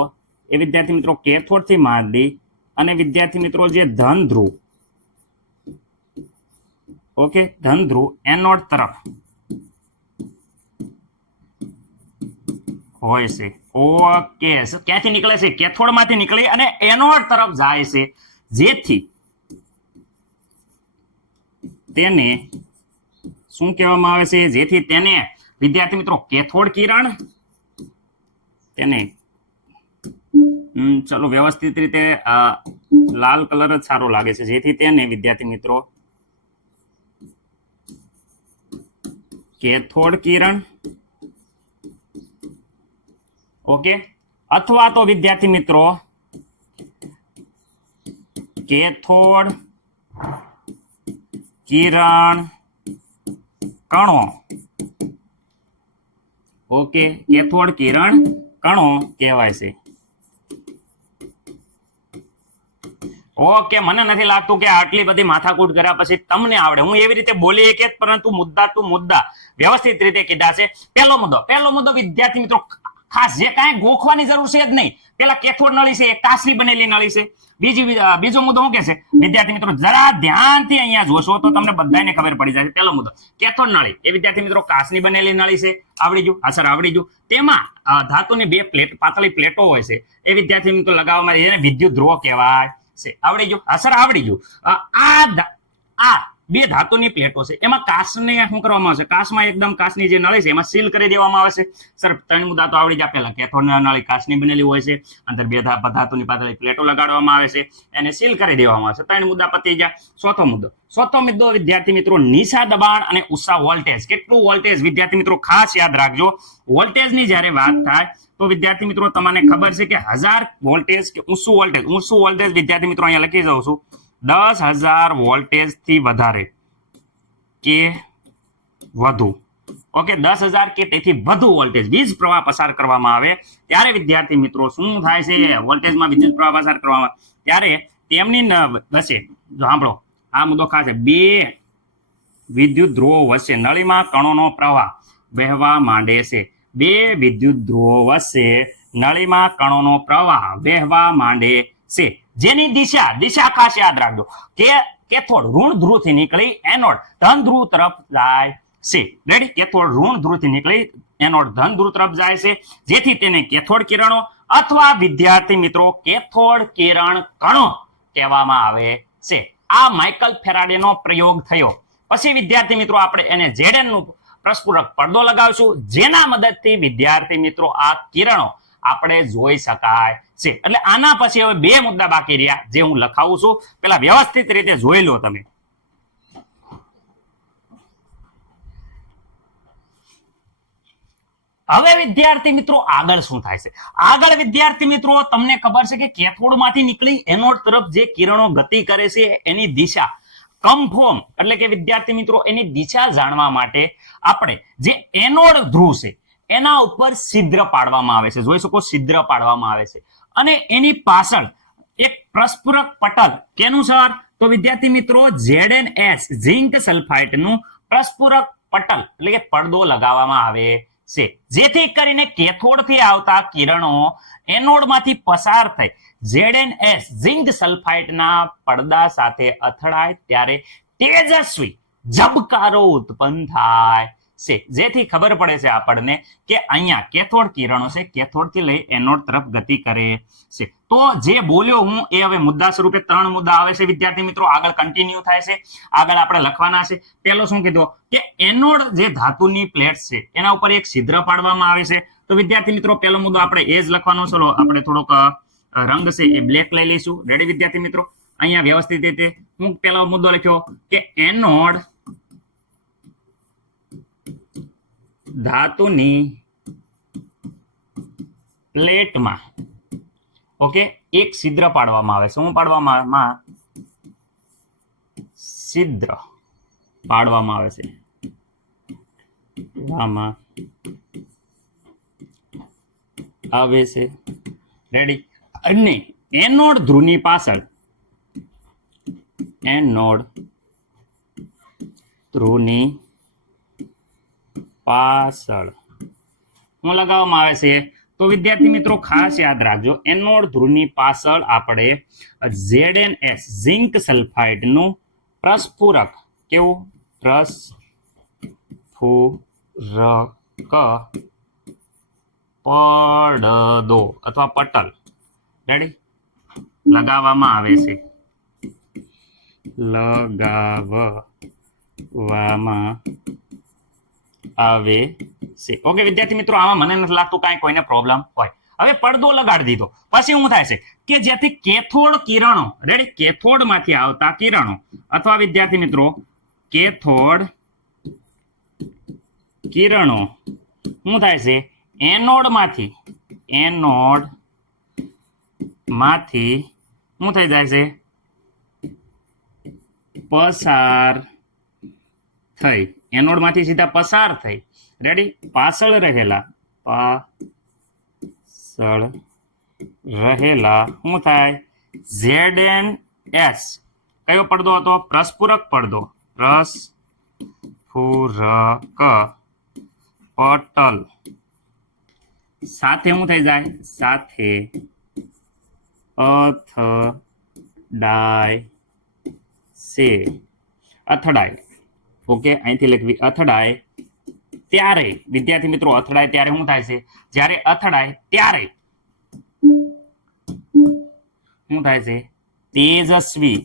એ વિદ્યાર્થી મિત્રો કેથોડ થી માંડી અને વિદ્યાર્થી મિત્રો જે ધન ધ્રુવ, ઓકે ધન ધ્રુવ એનોડ તરફ હોય છે. ઓકે, ક્યાંથી નીકળે છે? કેથોડ માંથી નીકળી અને એનોડ તરફ જાય છે, જેથી તેને શું કહેવામાં આવે છે? જેથી તેને વિદ્યાર્થી મિત્રો કેથોડ કિરણ, તેને ચલો વ્યવસ્થિત રીતે લાલ કલર જ સારો લાગે છે, જેથી તેને વિદ્યાર્થી મિત્રો કેથોડ કિરણ, ઓકે, અથવા તો વિદ્યાર્થી મિત્રો કેથોડ કિરણ કણો. ઓકે, કેથોડ કિરણ કણો કહેવાય છે. ઓકે, મને નથી લાગતું કે આટલી બધી માથાકૂટ કર્યા પછી તમને આવડે. હું એવી રીતે બોલી કે પરંતુ મુદ્દા વ્યવસ્થિત રીતે કીધા છે. પહેલો મુદ્દો વિદ્યાર્થી મિત્રો ખાસ જે કાંઈ ગોખવાની જરૂર છે જ નહીં. પેલા કેથોડ નળી છે એ કાચની બનેલી નળી છે. બીજો મુદ્દો શું કે છે વિદ્યાર્થી મિત્રો, જરા ધ્યાનથી અહીંયા જોશો તો તમને બધાને ખબર પડી જાય. પહેલો મુદ્દો કેથોડ નળી એ વિદ્યાર્થી મિત્રો કાચની બનેલી નળી છે. આવડી ગયું? હા સર, આવડી ગયું. તેમાં ધાતુની બે પાતળી પ્લેટો હોય છે. એ વિદ્યાર્થી મિત્રો લગાવવામાં આવે છે. વિદ્યુત ધ્રુવો કહેવાય છે. આવડી ગયું? હા સર, આવડી ગયું. આ બે ધાતુની પ્લેટો છે, એમાં કાચને શું કરવામાં આવે છે? કાચમાં એકદમ કાચની જે નળી છે એમાં સીલ કરી દેવામાં આવે છે. સર, 3 મુદ્દા તો આવડી જ આપેલા. કેથોડ નળી કાચની બનેલી હોય છે, અંદર બે ધાતુની પાતળી પ્લેટો લગાડવામાં આવે છે, એને સીલ કરી દેવામાં આવે છે. 3 મુદ્દા પતી ગયા. ચોથો મુદ્દો વિદ્યાર્થી મિત્રો, નીચા દબાણ અને ઊંચા વોલ્ટેજ. કેટલું વોલ્ટેજ વિદ્યાર્થી મિત્રો ખાસ યાદ રાખજો. વોલ્ટેજની જ્યારે વાત થાય તો વિદ્યાર્થી મિત્રો તમને ખબર છે કે 1000 વોલ્ટેજ કે ઊંચું વોલ્ટેજ વિદ્યાર્થી મિત્રો અહીંયા લખી દઉં છું 10,000 વોલ્ટેજ થી વધારે કે વધુ. ઓકે, 10,000 કે તેથી વધુ વોલ્ટેજ વીજ પ્રવાહ પસાર કરવામાં આવે ત્યારે વિદ્યાર્થી મિત્રો શું થાય છે? વોલ્ટેજમાં વિદ્યુત પ્રવાહ પસાર કરવામાં ત્યારે તેમની વચ્ચે, જો સાંભળો આ મુદ્દો ખાસ છે, બે વિદ્યુત ધ્રુવો વચ્ચે નળીમાં કણોનો પ્રવાહ વહેવા માંડે છે. બે વિદ્યુત ધ્રુવો વચ્ચે નળીમાં કણોનો પ્રવાહ વહેવા માંડે છે, જેની દિશા ખાસ યાદ રાખજો કે કેથોડ ઋણ ધ્રુવથી નીકળી એનોડ ધન ધ્રુવ તરફ જાય છે. રેડી? કેથોડ ઋણ ધ્રુવથી નીકળી એનોડ ધન ધ્રુવ તરફ જાય છે, જેથી તેને કેથોડ કિરણો અથવા વિદ્યાર્થી મિત્રો કેથોડ કિરણ કણો કહેવામાં આવે છે. આ માઇકલ ફેરાડેનો પ્રયોગ થયો. પછી વિદ્યાર્થી મિત્રો આપણે એને ઝેડએન નું પ્રસ્ફુરક પડદો લગાવશું, જેના મદદથી વિદ્યાર્થી મિત્રો આ કિરણો આપણે જોઈ શકાય છે. એટલે આના પછી હવે 2 મુદ્દા બાકી રહ્યા જે હું લખાવું છું. પેલા વ્યવસ્થિત રીતે જોઈ લો તમે. હવે વિદ્યાર્થી મિત્રો આગળ શું થાય છે? આગળ વિદ્યાર્થી મિત્રો તમને ખબર છે કે કેથોડમાંથી નીકળી એનોડ તરફ જે કિરણો ગતિ કરે છે એની દિશા કન્ફર્મ, એટલે કે વિદ્યાર્થી મિત્રો એની દિશા જાણવા માટે આપણે જે એનોડ ધ્રુવ છે એના ઉપર છિદ્ર પાડવામાં આવે છે. જોઈ શકો છિદ્ર પાડવામાં આવે છે અને એની પાછળ એક પ્રસ્ફુરક પટલ. કેનું સર? તો વિદ્યાર્થી મિત્રો ZnS ઝિંક સલ્ફાઇડ નું પ્રસ્ફુરક પટલ એટલે કે પડદો લગાવવામાં આવે છે, જેથી કરીને કેથોડ થી આવતા કિરણો એનોડમાંથી પસાર થઈ ZnS ઝિંક સલ્ફાઇડ ના પડદા સાથે અથડાય ત્યારે તેજસ્વી ઝબકારો ઉત્પન્ન થાય છે, જેથી ખબર પડે છે આપણને કે અહીંયા કેથોડ કિરણો છે, કેથોડ થી લઈ એનોડ તરફ ગતિ કરે છે. તો જે બોલ્યો હું એ હવે મુદ્દા સ્વરૂપે 3 મુદ્દા આવે છે વિદ્યાર્થી મિત્રો. આગળ કન્ટિન્યુ થાય છે. આગળ આપણે લખવાના છે. પહેલો શું કીધું કે એનોડ જે ધાતુની પ્લેટ છે એના ઉપર એક છિદ્ર પાડવામાં આવે છે. તો વિદ્યાર્થી મિત્રો પહેલો મુદ્દો આપણે એ જ લખવાનો. ચલો આપણે થોડોક રંગ છે એ બ્લેક લઈ લઈશું. રેડી વિદ્યાર્થી મિત્રો? અહીંયા વ્યવસ્થિત રીતે હું પહેલો મુદ્દો લખ્યો કે એનોડ ધાતુની પ્લેટમાં ઓકે એક છિદ્ર પાડવામાં આવે છે. શું પાડવામાં? છિદ્ર પાડવામાં આવે છે. આવે છે. રેડી? અને એનોડ ધ્રુવની પાછળ એનોડ ધ્રુવની પાછળ શું લગાવવામાં આવે છે? તો વિદ્યાર્થી મિત્રો ખાસ યાદ રાખજો, એનોડ ધ્રુવની પાછળ આપણે ZnS ઝિંક સલ્ફાઇડ નું પ્રસ્ફુરક, કેવું? પ્રસ્ફુરક પડદો અથવા પટલ રેડી લગાવવામાં આવે છે. લગાવવામાં આવે છે. ઓકે વિદ્યાર્થી મિત્રો, આમાં મને નથી લાગતું કાંઈ કોઈને પ્રોબ્લેમ હોય. હવે પડદો લગાડી દીધો પછી શું થાય છે કે જેથી કેથોડ કિરણો રેડી કેથોડમાંથી આવતા કિરણો અથવા વિદ્યાર્થી મિત્રો કેથોડ કિરણો શું થાય છે? એનોડમાંથી શું થઈ જાય છે? પસાર થઈ, એનોડ માંથી સીધા પસાર થઈ, રેડી, પાછળ રહેલા શું થાય, ZnS કયો પડદો હતો, પ્રસ્ફુરક પડદો, પ્રસ્ફુરક પટલ સાથે શું થઈ જાય, સાથે અથડાય, ઓકે, અહીંથી લખવી અથડાય ત્યારે, વિદ્યાર્થી મિત્રો અથડાય ત્યારે શું થાય છે, જ્યારે અથડાય ત્યારે શું થાય છે, તેજસ્વી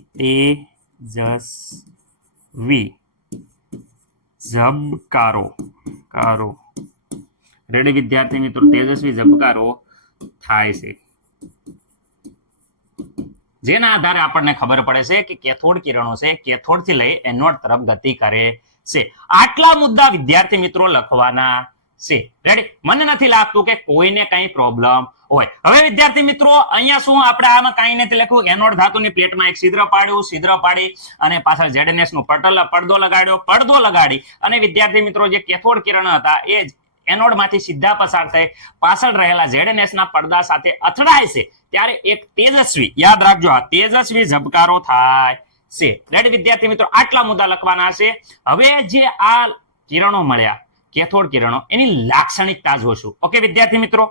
ઝબકારો, રેડી વિદ્યાર્થી મિત્રો, તેજસ્વી ઝબકારો થાય છે, જેના આધારે આપણને ખબર પડે છે કે કેથોડ કિરણો છે કેથોડ થી લઈ એનોડ તરફ ગતિ કરે છે. આટલા મુદ્દા વિદ્યાર્થી મિત્રો લખવાના છે, રેડી. મને નથી લાગતું કે કોઈને કઈ પ્રોબ્લેમ હોય. હવે વિદ્યાર્થી મિત્રો અહીંયા શું આપણે આમાં કઈ નથી લખ્યું, એનોડ ધાતુની પ્લેટમાં એક છિદ્ર પાડ્યું, છિદ્ર પાડી અને પાછળ ZnS નું પડદો લગાડી અને વિદ્યાર્થી મિત્રો જે કેથોડ કિરણ હતા એ એનોડ માંથી સીધા પસાર થઈ પાછળ રહેલા ZnS ના પડદા સાથે અથડાય છે ત્યારે એક તેજસ્વી, યાદ રાખજો, આ તેજસ્વી ઝબકારો થાય છે, રેડી વિદ્યાર્થી મિત્રો. આટલા મુદ્દા લખવાના છે. હવે જે આ કિરણો મળ્યા કેથોડ કિરણો, એની લાક્ષણિકતા જોશું. ઓકે વિદ્યાર્થી મિત્રો,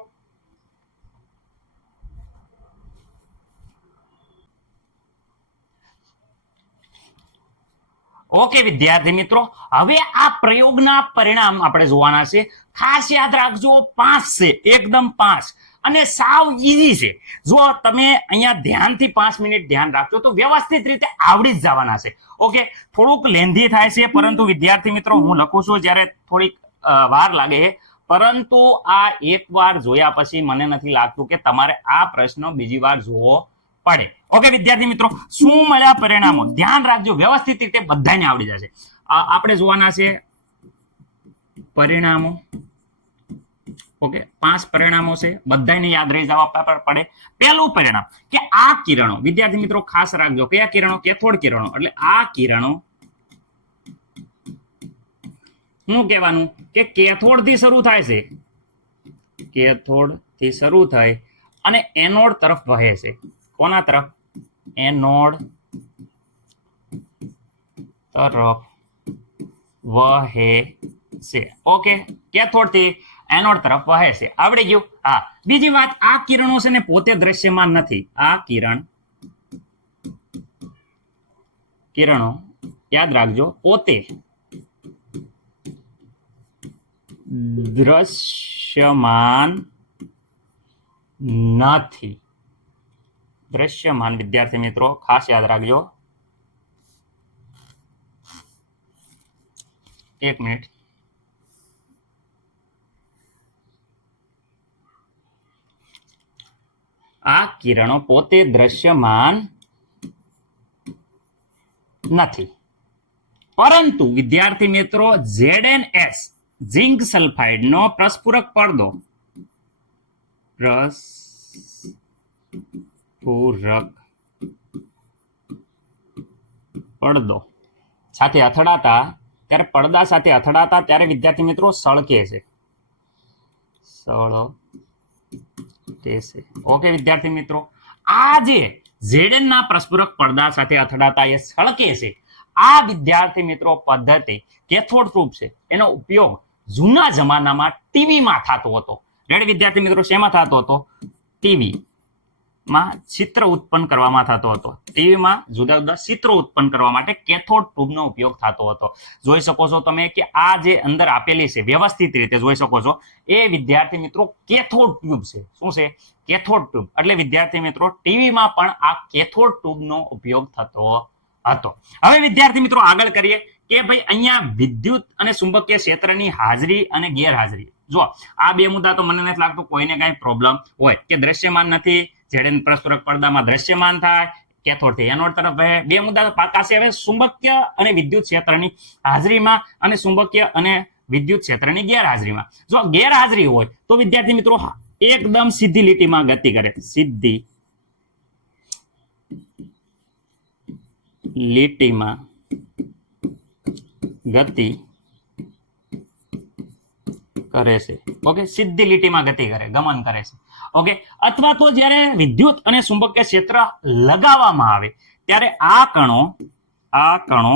ઓકે વિદ્યાર્થી મિત્રો, હવે આ પ્રયોગના પરિણામ આપણે જોવાના છે. ખાસ યાદ રાખજો 5 છે, એકદમ 5 અને સાવ ઈઝી છે. જો તમે અહીંયા ધ્યાનથી 5 મિનિટ ધ્યાન રાખજો તો વ્યવસ્થિત રીતે આવડી જ જવાના છે. ઓકે, થોડુંક લેન્ધી થાય છે, પરંતુ વિદ્યાર્થી મિત્રો હું લખું છું જ્યારે થોડીક વાર લાગે, પરંતુ આ એકવાર જોયા પછી મને નથી લાગતું કે તમારે આ પ્રશ્ન બીજી વાર જોવો પડે. ઓકે વિદ્યાર્થી મિત્રો, શું મળ્યા પરિણામો, ધ્યાન રાખજો, વ્યવસ્થિત રીતે બધાને આવડી જશે. આપણે જોવાના છે પરિણામો. ઓકે, 5 પરિણામો છે, બધાને યાદ રહી જવા પડે. પહેલું પરિણામ કે આ કિરણો, વિદ્યાર્થી મિત્રો ખાસ રાખજો, કયા કિરણો, કેથોડ કિરણો, એટલે આ કિરણો શું કહેવાનું કે કેથોડ થી શરૂ થાય છે, કેથોડ થી શરૂ થાય અને એનોડ તરફ વહે છે. કોના તરફ, એનોડ તરફ વહે છે. ઓકે, કેથોડ થી એનોડ તરફ વહે છે, આવડી ગયું. હા, બીજી વાત, આ કિરણો છે ને પોતે દ્રશ્યમાન નથી. આ કિરણો યાદ રાખજો, પોતે દ્રશ્યમાન નથી. દ્રશ્યમાન વિદ્યાર્થી મિત્રો ખાસ યાદ રાખજો. એક મિનિટ. આ કિરણો પોતે દ્રશ્યમાન નથી, પરંતુ વિદ્યાર્થી મિત્રો ZnS ઝિંક સલ્ફાઇડ નો પ્રસ્ફુરક પડદો, સાથે અથડાતા, ત્યારે પડદા સાથે અથડાતા ત્યારે વિદ્યાર્થી મિત્રો સળકે છે. ઓકે વિદ્યાર્થી મિત્રો, આ જે Zn ના પ્રસ્ફુરક પડદા સાથે અથડાતા એ સળકે છે, આ વિદ્યાર્થી મિત્રો પદ્ધતિ કેથોડ ટ્યુબ છે, એનો ઉપયોગ જૂના જમાનામાં ટીવીમાં થતો હતો. રેડ વિદ્યાર્થી મિત્રો, શેમાં થતો હતો, ટીવી માં ચિત્ર ઉત્પન્ન કરવામાં થતો હતો. ટીવીમાં જુદા જુદા ચિત્રો ઉત્પન્ન કરવા માટે કેથોડ ટ્યુબનો ઉપયોગ થતો હતો. જોઈ શકો છો તમે કે આ જે અંદર આપેલી છે, વ્યવસ્થિત રીતે જોઈ શકો છો, એ વિદ્યાર્થી મિત્રો કેથોડ ટ્યુબ છે. શું છે, કેથોડ ટ્યુબ. એટલે વિદ્યાર્થી મિત્રો ટીવીમાં પણ આ કેથોડ ટ્યુબનો ઉપયોગ થતો હતો. હવે વિદ્યાર્થી મિત્રો આગળ કરીએ કે ભાઈ અહીંયા વિદ્યુત અને ચુંબકીય ક્ષેત્રની હાજરી અને ગેરહાજરી. જો આ બે મુદ્દા તો મને નથી લાગતું કોઈને કઈ પ્રોબ્લેમ હોય, કે દ્રશ્યમાન નથી, Zn પ્રસ્ફુરક પડદામાં દ્રશ્યમાન થાય, કેથોડ થી એનોડ તરફ વહે. બે મુદ્દા પાકા છે. હવે ચુંબકીય અને વિદ્યુત ક્ષેત્રની હાજરીમાં અને ચુંબકીય અને વિદ્યુત ક્ષેત્રની ગેરહાજરીમાં. જો ગેરહાજરી હોય તો વિદ્યાર્થી મિત્રો એકદમ સીધી લીટીમાં ગતિ કરે, સીધી લીટીમાં ગતિ કરે છે. ઓકે, સીધી લીટીમાં ગતિ કરે, ગમન કરે છે. ઓકે, અથવા તો જ્યારે વિદ્યુત અને ચુંબકીય ક્ષેત્ર લગાવવામાં આવે ત્યારે આ કણો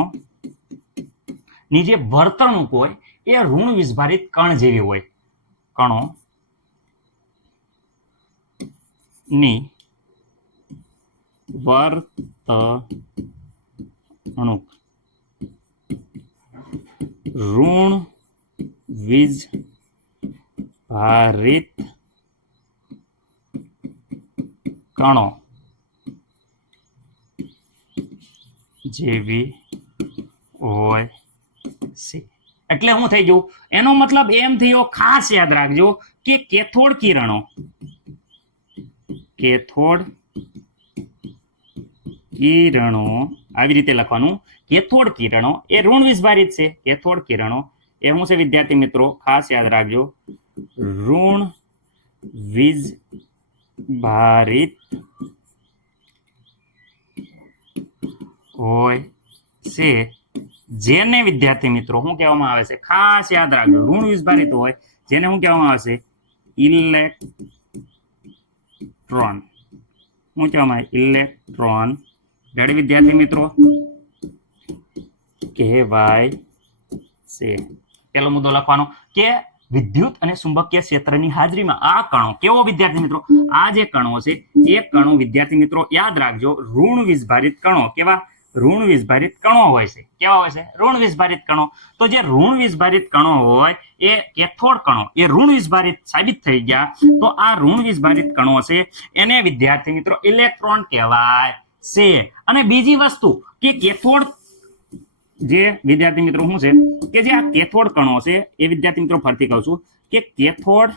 ની જે વર્તણૂક હોય એ ઋણ વિસ્ભારિત કણ જેવી હોય. કણો ની વર્તણૂક ઋણ વિસ્ભારિત કણો જેવી હોય છે. એટલે શું થઈ ગયું? એનો મતલબ એમ થયો, ખાસ યાદ રાખજો કે કેથોડ કિરણો આવી રીતે લખવાનું. કેથોડ કિરણો એ ઋણ વિસ્ભારિત છે. કેથોડ કિરણો એ શું છે વિદ્યાર્થી મિત્રો? ખાસ યાદ રાખજો, ઋણ વિસ્ભારિત હોય છે. જેને વિદ્યાર્થી મિત્રો શું કહેવામાં આવે છે? ખાસ યાદ રાખજો, ઋણ વિસ્ભારિત હોય જેને શું કહેવામાં આવે છે? ઇલેક્ટ્રોન. શું કહેવામાં આવે? ઇલેક્ટ્રોન. રેડી વિદ્યાર્થી મિત્રો? કહેવાય છે. પેલો મુદ્દો લખવાનો કે વિદ્યુત અને ચુંબકીય ક્ષેત્રની હાજરીમાં આ કણો કેવો વિદ્યાર્થી મિત્રો? આ જે કણો છે એ કણો વિદ્યાર્થી મિત્રો યાદ રાખજો, ઋણ વિસ્ભારિત કણો. કેવા? ઋણ વિસ્ભારિત કણો હોય છે. કેવા હોય છે? ઋણ વિસ્ભારિત કણો. તો જે ઋણ વિસ્ભારિત કણો હોય એ કેથોડ કણો એ ઋણ વિસ્ભારિત સાબિત થઈ ગયા. તો આ ઋણ વિસ્ભારિત કણો છે એને વિદ્યાર્થી મિત્રો ઇલેક્ટ્રોન કહેવાય છે. અને બીજી વસ્તુ કે કેથોડ જે વિદ્યાર્થી મિત્રો શું છે કે જે આ કેથોડ કણો છે એ વિદ્યાર્થી મિત્રો ફરીથી કહું છું કે કેથોડ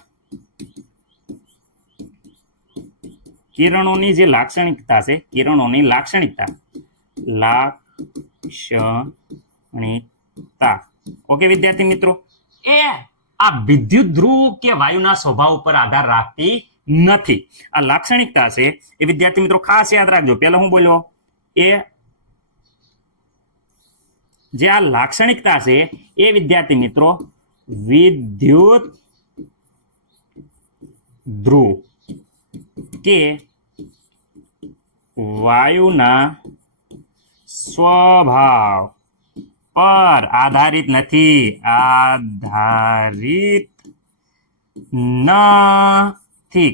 કિરણોની જે લાક્ષણિકતા છે, કિરણોની લાક્ષણિકતા. ઓકે વિદ્યાર્થી મિત્રો, એ આ વિદ્યુત ધ્રુવ કે વાયુના સ્વભાવ ઉપર આધાર રાખતી નથી. આ લાક્ષણિકતા છે એ વિદ્યાર્થી મિત્રો ખાસ યાદ રાખજો. પહેલા હું બોલ્યો એ જે આ લાક્ષણિકતા છે એ વિદ્યાર્થી મિત્રો વિદ્યુત ધ્રુવ કે વાયુના સ્વભાવ પર આધારિત નથી.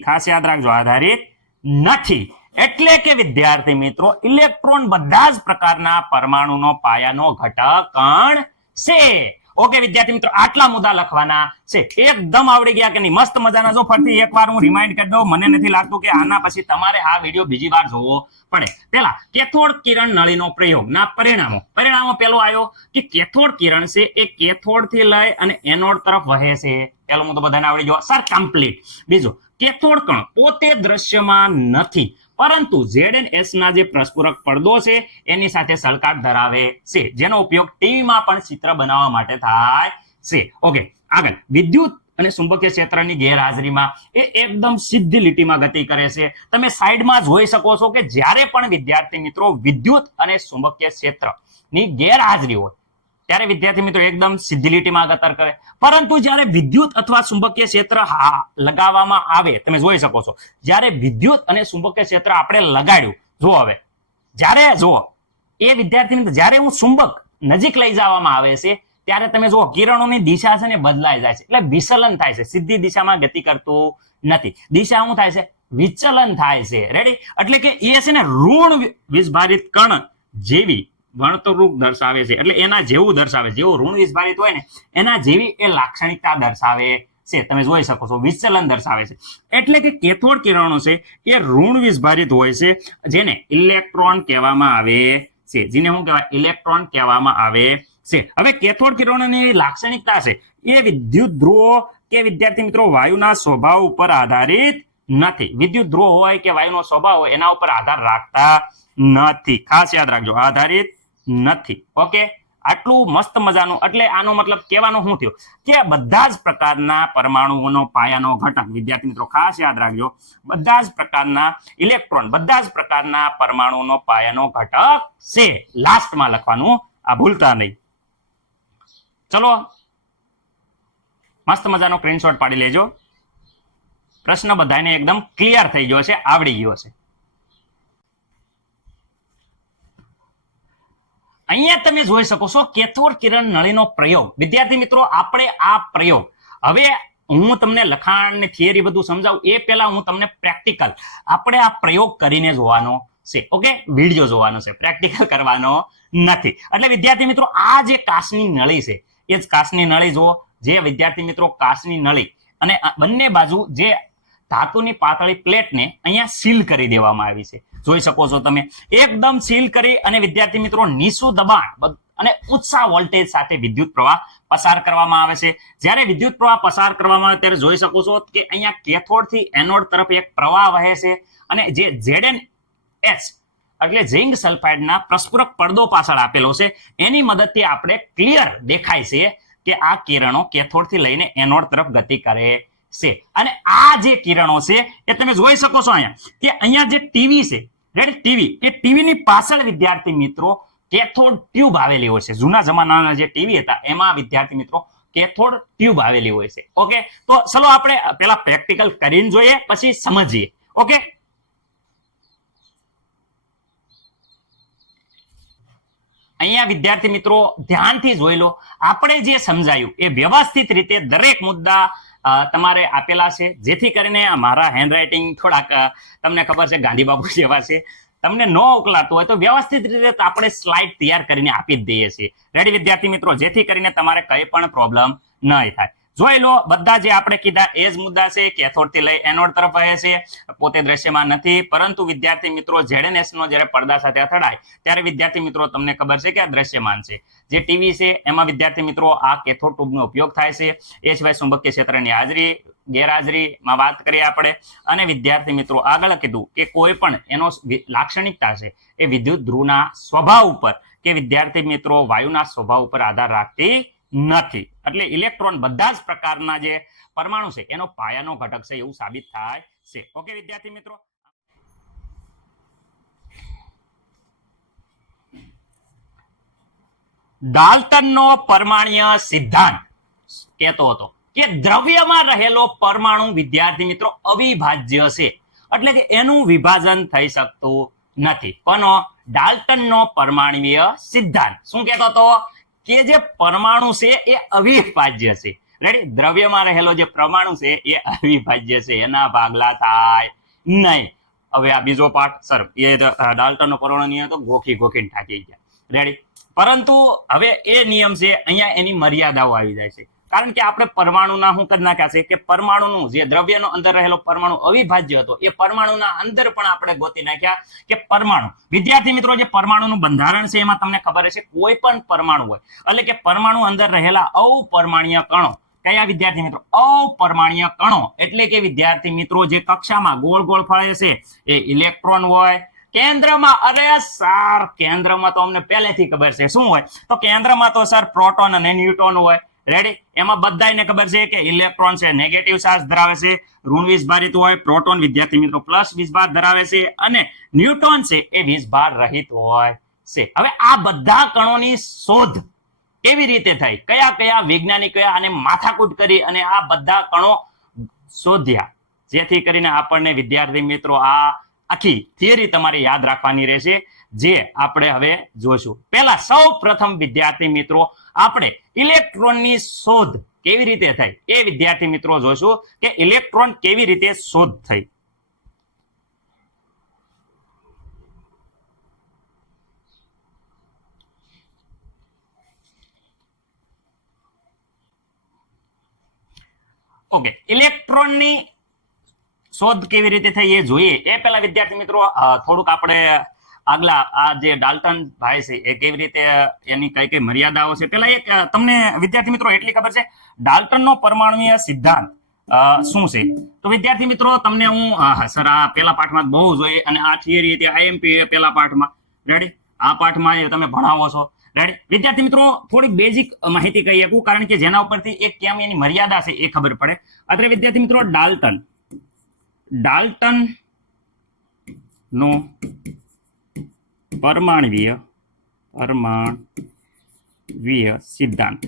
ખાસ યાદ રાખજો, આધારિત નથી. એટલે કે વિદ્યાર્થી મિત્રો ઇલેક્ટ્રોન બધા જ પ્રકારના પરમાણુનો પાયાનો ઘટક કણ છે. ઓકે વિદ્યાર્થી મિત્રો, આટલા મુદ્દા લખવાના છે. એકદમ આવડી ગયા કે નહીં? મસ્ત મજાના. જો ફરીથી એકવાર હું રિમાઇન્ડ કરી દઉં, મને નથી લાગતું કે આના પછી તમારે આ વિડીયો બીજી વાર જોવો પડે. પેલા કેથોડ કિરણ નળીનો પ્રયોગના પરિણામો પેલો આવ્યો કે કેથોડ કિરણ છે એ કેથોડ થી લઈ અને એનોડ તરફ વહે છે. પેલો મુદ્દો બધાને આવડી ગયો સર, કમ્પ્લીટ. બીજો, કેથોડ કણ પોતે દ્રશ્યમાન નથી પરંતુ ZnS ના જે પ્રસ્ફુરક પડદો છે એની સાથે સળકાટ ધરાવે છે, જેનો ઉપયોગ ટીવીમાં પણ ચિત્ર બનાવવા માટે થાય છે. ઓકે, આગળ વિદ્યુત અને ચુંબકીય ક્ષેત્રની ગેરહાજરીમાં એ એકદમ સીધી લીટીમાં ગતિ કરે છે. તમે સાઈડમાં જોઈ શકો છો કે જ્યારે પણ વિદ્યાર્થી મિત્રો વિદ્યુત અને ચુંબકીય ક્ષેત્રની ગેરહાજરી હોય ત્યારે વિદ્યાર્થી મિત્રો એકદમ સીધી લીટીમાં ગતિ કરે. પરંતુ જ્યારે વિદ્યુત અથવા ચુંબકીય ક્ષેત્ર લગાવવામાં આવે, તમે જોઈ શકો છો જ્યારે વિદ્યુત અને ચુંબકીય ક્ષેત્ર આપણે લગાડ્યું, જો હવે જ્યારે જુઓ એ વિદ્યાર્થી મિત્રો જ્યારે હું ચુંબક નજીક લઈ જવામાં આવે છે ત્યારે તમે જુઓ કિરણોની દિશા છે ને બદલાઈ જાય છે, એટલે વિચલન થાય છે. સીધી દિશામાં ગતિ કરતું નથી, દિશા શું થાય છે? વિચલન થાય છે. રેડી? એટલે કે એ છે ને ઋણ વિસ્ભારિત કણ જેવી વર્તણૂક દર્શાવે છે. એટલે એના જેવું દર્શાવે, જેવું ઋણ વિસ્ભારિત હોય ને એના જેવી એ લાક્ષણિકતા દર્શાવે છે. તમે જોઈ શકો છો વિચલન દર્શાવે છે. એટલે કે કેથોડ કિરણો છે એ ઋણ વિસ્ભારિત હોય છે, જેને ઇલેક્ટ્રોન કહેવામાં આવે છે. જેને શું કહેવાય? ઇલેક્ટ્રોન કહેવામાં આવે છે. હવે કેથોડ કિરણોની લાક્ષણિકતા છે એ વિદ્યુત ધ્રુવો કે વિદ્યાર્થી મિત્રો વાયુના સ્વભાવ ઉપર આધારિત નથી. વિદ્યુત ધ્રુવ હોય કે વાયુનો સ્વભાવ હોય એના ઉપર આધાર રાખતા નથી. ખાસ યાદ રાખજો, આધારિત નથી. ઓકે, આટલું મસ્ત મજાનું. એટલે આનો મતલબ કહેવાનો શું થયો કે બધા જ પ્રકારના પરમાણુઓનો પાયાનો ઘટક, વિદ્યાર્થી મિત્રો ખાસ યાદ રાખજો, બધા જ પ્રકારના ઇલેક્ટ્રોન, બધા જ પ્રકારના પરમાણુનો પાયાનો ઘટક છે. લાસ્ટમાં લખવાનું, આ ભૂલતા નહીં. ચલો મસ્ત મજાનો સ્ક્રીનશોટ પાડી લેજો. પ્રશ્ન બધાને એકદમ ક્લિયર થઈ ગયો છે, આવડી ગયો છે. અહીંયા તમે જોઈ શકો છો કેથોડ કિરણ નળીનો પ્રયોગ. વિદ્યાર્થી મિત્રો, આપણે આ પ્રયોગ હવે હું તમને લખાણ ને થિયરી બધું સમજાવું એ પહેલા હું તમને પ્રેક્ટિકલ આપણે આ પ્રયોગ કરીને જોવાનો છે. ઓકે, વિડીયો જોવાનો છે, પ્રેક્ટિકલ કરવાનો નથી. એટલે વિદ્યાર્થી મિત્રો, આ જે કાચની નળી છે એ જ કાચની નળી જુઓ. જે વિદ્યાર્થી મિત્રો કાચની નળી અને બંને બાજુ જે ધાતુની પાતળી પ્લેટને અહીંયા સીલ કરી દેવામાં આવી છે. જોઈ શકો છો તમે, એકદમ સીલ કરી અને વિદ્યાર્થી મિત્રો નીચું દબાણ અને ઊંચા વોલ્ટેજ સાથે વિદ્યુત પ્રવાહ પસાર કરવામાં આવે છે. જ્યારે વિદ્યુત પ્રવાહ પસાર કરવામાં આવે ત્યારે જોઈ શકો છો કે અહીંયા કેથોડ થી એનોડ તરફ એક પ્રવાહ વહે છે અને જે ZnH એટલે ઝિંક સલ્ફાઇડના પ્રસ્ફુરક પડદો પાછળ આપેલો છે એની મદદથી આપણે ક્લિયર દેખાય છે કે આ કિરણો કેથોડ થી લઈને એનોડ તરફ ગતિ કરે છે. અને આ જે કિરણો છે એ તમે જોઈ શકો છો અહીંયા કે અહીંયા જે ટીવી છે, રેડી, ટીવી, એ ટીવી ની પાછળ વિદ્યાર્થી મિત્રો કેથોડ ટ્યુબ આવેલી હોય છે. જૂના જમાનાના જે ટીવી હતા એમાં વિદ્યાર્થી મિત્રો કેથોડ ટ્યુબ આવેલી હોય છે. ઓકે, તો ચલો આપણે પેલા પ્રેક્ટિકલ કરીને જોઈએ પછી સમજીએ. ઓકે, અહીંયા વિદ્યાર્થી મિત્રો ધ્યાનથી જોઈ લો. આપણે જે સમજાયું એ વ્યવસ્થિત રીતે દરેક મુદ્દા તમારે આપેલા છે, જેથી કરીને મારા હેન્ડરાઇટિંગ થોડાક તમને ખબર છે ગાંધી બાપુ જેવા છે. તમને ન ઉકલાતું હોય તો વ્યવસ્થિત રીતે આપણે સ્લાઇડ તૈયાર કરીને આપી જ દઈએ છીએ. રેડી વિદ્યાર્થી મિત્રો, જેથી કરીને તમારે કઈ પણ પ્રોબ્લેમ ન થાય. જોઈ લો, બધા જે આપણે કીધા એ જ મુદ્દા છે. કેથોડ થી લઈ એનોડ તરફ વહે છે, પોતે દ્રશ્યમાન નથી, પરંતુ વિદ્યાર્થી મિત્રો ZnS નો જ્યારે પડદા સાથે અથડાય ત્યારે વિદ્યાર્થી મિત્રો તમને ખબર છે કે આ દ્રશ્યમાન છે. જે ટીવી છે એમાં વિદ્યાર્થી મિત્રો આ કેથોડ ટ્યુબનો ઉપયોગ થાય છે. એ સિવાય ચુંબકીય ક્ષેત્રની હાજરી ગેરહાજરીમાં વાત કરીએ આપણે. અને વિદ્યાર્થી મિત્રો આગળ કીધું કે કોઈ પણ એનો લાક્ષણિકતા છે એ વિદ્યુત ધ્રુવના સ્વભાવ ઉપર કે વિદ્યાર્થી મિત્રો વાયુના સ્વભાવ ઉપર આધાર રાખતી નથી. એટલે ઇલેક્ટ્રોન બધા જ પ્રકારના જે પરમાણુ છે એનો પાયાનો ઘટક છે એવું સાબિત થાય છે. ઓકે વિદ્યાર્થી મિત્રો, ડાલ્ટનનો પરમાણ્વીય સિદ્ધાંત કહેતો હતો કે દ્રવ્યમાં રહેલો પરમાણુ વિદ્યાર્થી મિત્રો અવિભાજ્ય છે, એટલે કે એનું વિભાજન થઈ શકતું નથી. પણ ડાલ્ટનનો પરમાણ્વીય સિદ્ધાંત શું કહેતો હતો કે જે પરમાણુ છે એ અવિભાજ્ય છે. રેડી, દ્રવ્યમાં રહેલો જે પરમાણુ છે એ અવિભાજ્ય છે, એના ભાગલા થાય નહીં. હવે આ બીજો પાઠ સર એ ડાલ્ટનનો પરમાણુ નિયમ તો ગોખીને થાકી ગયા. રેડી, પરંતુ હવે એ નિયમ છે અહીંયા એની મર્યાદાઓ આવી જાય છે. કારણ કે આપણે પરમાણુના શું કરી નાખ્યા છે કે પરમાણુનું જે દ્રવ્યનો અંદર રહેલો પરમાણુ અવિભાજ્ય હતો એ પરમાણુના અંદર પણ આપણે ગોતી નાખ્યા કે પરમાણુ. વિદ્યાર્થી મિત્રો, જે પરમાણુનું બંધારણ છે એમાં તમને ખબર છે કોઈ પણ પરમાણુ હોય એટલે કે પરમાણુ અંદર રહેલા અપરમાણ્વીય કણો, કયા વિદ્યાર્થી મિત્રો? અપરમાણ્વીય કણો એટલે કે વિદ્યાર્થી મિત્રો જે કક્ષામાં ગોળ ગોળ ફરે છે એ ઇલેક્ટ્રોન હોય. કેન્દ્રમાં, અરે સર કેન્દ્રમાં તો અમને પહેલેથી ખબર છે શું હોય, તો કેન્દ્રમાં તો સર પ્રોટોન અને ન્યુટ્રોન હોય. રેડી, એમાં બધાને ખબર છે કે ઇલેક્ટ્રોન છે નેગેટિવ ચાર્જ ધરાવે છે, ઋણ વીજભારિત હોય, પ્રોટોન વિદ્યાર્થી મિત્રો પ્લસ વીજભાર ધરાવે છે અને ન્યુટ્રોન છે એ વીજભાર રહિત હોય છે. હવે આ બધા કણોની શોધ કેવી રીતે થઈ, કયા કયા વૈજ્ઞાનિકોએ આને માથાકૂટ કરી અને આ બધા કણો શોધ્યા, જેથી કરીને આપણને વિદ્યાર્થી મિત્રો આ આખી થિયરી તમારે યાદ રાખવાની રહેશે, જે આપણે હવે જોશું. પહેલા સૌ પ્રથમ વિદ્યાર્થી મિત્રો આપણે ઇલેક્ટ્રોનની શોધ કેવી રીતે થઈ એ વિદ્યાર્થી મિત્રો જોશું કે ઇલેક્ટ્રોન કેવી રીતે શોધ થઈ. ઓકે, ઇલેક્ટ્રોનની શોધ કેવી રીતે થઈ એ જોઈએ એ પહેલા વિદ્યાર્થી મિત્રો થોડુંક આપણે આગલા આ જે ડાલ્ટન ભાઈ છે એ કેવી રીતે એની કઈ કઈ મર્યાદાઓ છે પેલા એક તમને વિદ્યાર્થી મિત્રો એટલી ખબર છે ડાલ્ટનનો પરમાણુય સિદ્ધાંત શું છે? તો વિદ્યાર્થી મિત્રો તમને હું સર આ પહેલા પાઠમાં બહુ જોઈએ અને આ થિયરી હતી આઈએમપી પહેલા પાઠમાં. રેડી, આ પાઠમાં તમે ભણાવો છો. રેડી વિદ્યાર્થી મિત્રો, થોડીક બેઝિક માહિતી કહી શકું કારણ કે જેના ઉપરથી એક કેમ એની મર્યાદા છે એ ખબર પડે. અત્યારે વિદ્યાર્થી મિત્રો ડાલ્ટન નો પરમાણ્વીય સિદ્ધાંત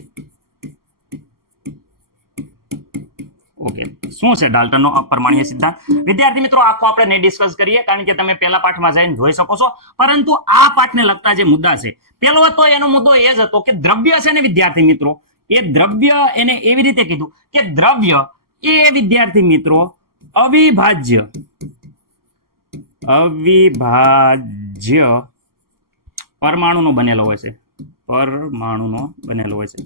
ઓકે, શું છે ડાલ્ટનનો અપરિમાણીય સિદ્ધાંત? વિદ્યાર્થી મિત્રો આખો આપણે નહીં ડિસ્કસ કરીએ, કારણ કે તમે પહેલા પાઠમાં જઈને જોઈ શકો છો, પરંતુ આ પાઠને લગતા જે મુદ્દા છે, પહેલો હતો એનો મુદ્દો એ જ હતો કે દ્રવ્ય છે ને વિદ્યાર્થી મિત્રો, એ દ્રવ્ય એને એવી રીતે કીધું કે દ્રવ્ય એ વિદ્યાર્થી મિત્રો અવિભાજ્ય પરમાણુનો બનેલો હોય છે, પરમાણુનો બનેલો હોય છે.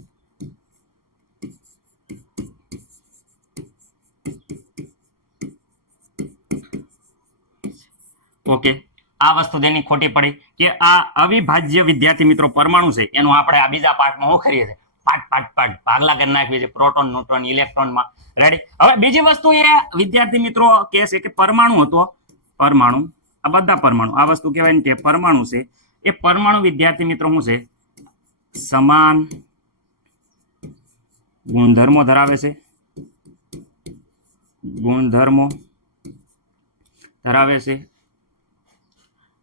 ઓકે, આ વસ્તુ તેની ખોટી પડી કે આ અવિભાજ્ય વિદ્યાર્થી મિત્રો પરમાણુ છે એનું આપણે આ બીજા પાઠમાં શું કરીએ છીએ, પાટ ભાગલા કરી નાખીએ છીએ પ્રોટોન, ન્યુટ્રોન, ઇલેક્ટ્રોનમાં. રેડી? હવે બીજી વસ્તુ એ વિદ્યાર્થી મિત્રો કહે છે કે પરમાણુ હતો, પરમાણુ, આ બધા પરમાણુ, આ વસ્તુ કહેવાય ને કે પરમાણુ છે, એ પરમાણુ વિદ્યાર્થી મિત્રો શું છે, સમાન ગુણધર્મો ધરાવે છે, ગુણધર્મો ધરાવે છે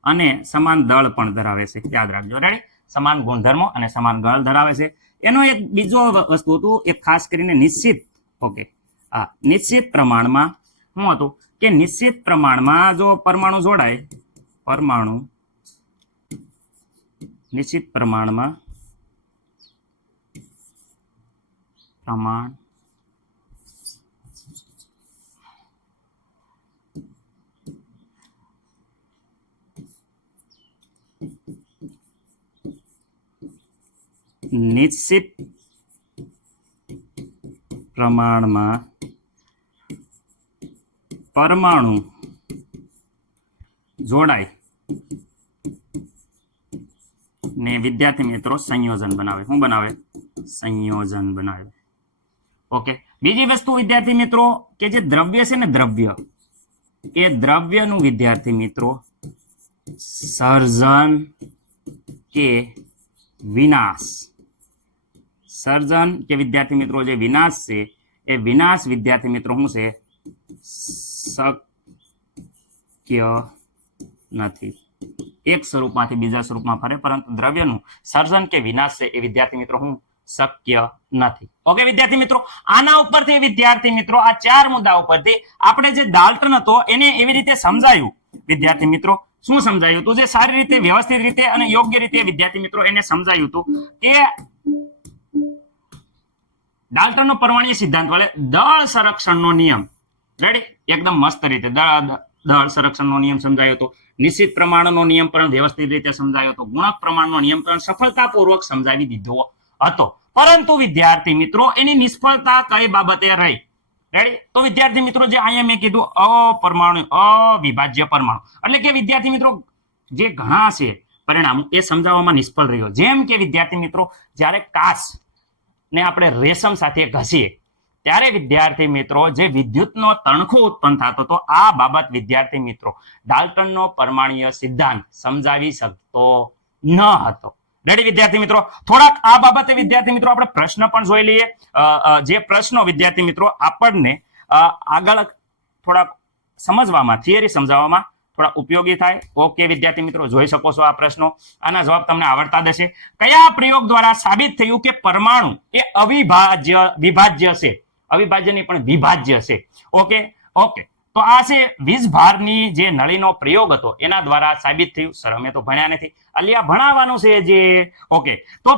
અને સમાન દળ પણ ધરાવે છે. યાદ રાખજો. રેડી? સમાન ગુણધર્મો અને સમાન દળ ધરાવે છે. એનો એક બીજો વસ્તુ હતું, એક ખાસ કરીને નિશ્ચિત, ઓકે, આ નિશ્ચિત પ્રમાણમાં શું હતું કે નિશ્ચિત પ્રમાણમાં જો પરમાણુ જોડાય, પરમાણુ નિશ્ચિત પ્રમાણમાં પ્રમાણ નિશ્ચિત પ્રમાણમાં પરમાણુ જોડાય ને વિદ્યાર્થી મિત્રો સંયોજન બનાવે. શું બનાવે? સંયોજન બનાવે. ઓકે, બીજી વસ્તુ વિદ્યાર્થી મિત્રો કે જે દ્રવ્ય છે ને, દ્રવ્ય, એ દ્રવ્યનું વિદ્યાર્થી મિત્રો સર્જન કે વિનાશ, સર્જન કે વિદ્યાર્થી મિત્રો જે વિનાશ છે, એ વિનાશ વિદ્યાર્થી મિત્રો શું છે, શક્ય નથી. એક સ્વરૂપમાંથી બીજા સ્વરૂપમાં ફરે, પરંતુ દ્રવ્યનું સર્જન કે વિનાશ છે એ વિદ્યાર્થી મિત્રો શું શક્ય નથી. ઓકે વિદ્યાર્થી મિત્રો, આના ઉપરથી વિદ્યાર્થી મિત્રો આ ચાર મુદ્દા ઉપરથી આપણે જે ડાલ્ટન હતો એને એવી રીતે સમજાયું વિદ્યાર્થી મિત્રો. શું સમજાયું હતું? જે સારી રીતે, વ્યવસ્થિત રીતે અને યોગ્ય રીતે વિદ્યાર્થી મિત્રો એને સમજાયું હતું કે ડાલ્ટનનો પરમાણ્વીય સિદ્ધાંત વડે દળ સંરક્ષણનો નિયમ, રેડી, એકદમ મસ્ત રીતે દળ સંરક્ષણનો નિયમ સમજાયો હતો. નિશ્ચિત પ્રમાણનો નિયમ પણ વ્યવસ્થિત રીતે સમજાયો હતો. ગુણક પ્રમાણનો નિયમ પણ સફળતાપૂર્વક સમજાવી દીધો હતો. પરંતુ વિદ્યાર્થી મિત્રો એની નિષ્ફળતા કઈ બાબતે રહી? રેડી? તો વિદ્યાર્થી મિત્રો જે અહીંયા મેં કીધું અપરમાણુ, અવિભાજ્ય પરમાણુ, એટલે કે વિદ્યાર્થી મિત્રો જે ઘણા છે પરિણામો એ સમજાવવામાં નિષ્ફળ રહ્યો. જેમ કે વિદ્યાર્થી મિત્રો જ્યારે કાચ ને આપણે રેશમ સાથે ઘસીએ ત્યારે વિદ્યાર્થી મિત્રો જે વિદ્યુતનો તણખો ઉત્પન્ન થતો હતો, આ બાબત વિદ્યાર્થી મિત્રો ડાલ્ટનનો પરમાણ્વીય સિદ્ધાંત સમજાવી શકતો ન હતો. રેડી વિદ્યાર્થી મિત્રો? થોડાક આ બાબતે વિદ્યાર્થી મિત્રો આપણે પ્રશ્ન પણ જોઈ લઈએ. જે પ્રશ્નો વિદ્યાર્થી મિત્રો આપણને આગળ થોડાક સમજવામાં, થિયરી સમજાવવામાં થોડા ઉપયોગી થાય. ઓકે વિદ્યાર્થી મિત્રો, જોઈ શકો છો આ પ્રશ્નો. આના જવાબ તમને આવડતા જ હશે. કયા પ્રયોગ દ્વારા સાબિત થયું કે પરમાણુ એ વિભાજ્ય છે? અવિભાજ્ય નહીં પણ વિભાજ્ય છે. ઓકે, તો આ છે વીજભારની જે નળીનો પ્રયોગ હતો એના દ્વારા સાબિત થયું. સર અમે તો ભણ્યા નથી, અલિયા ભણાવવાનું છે જે. ઓકે, તો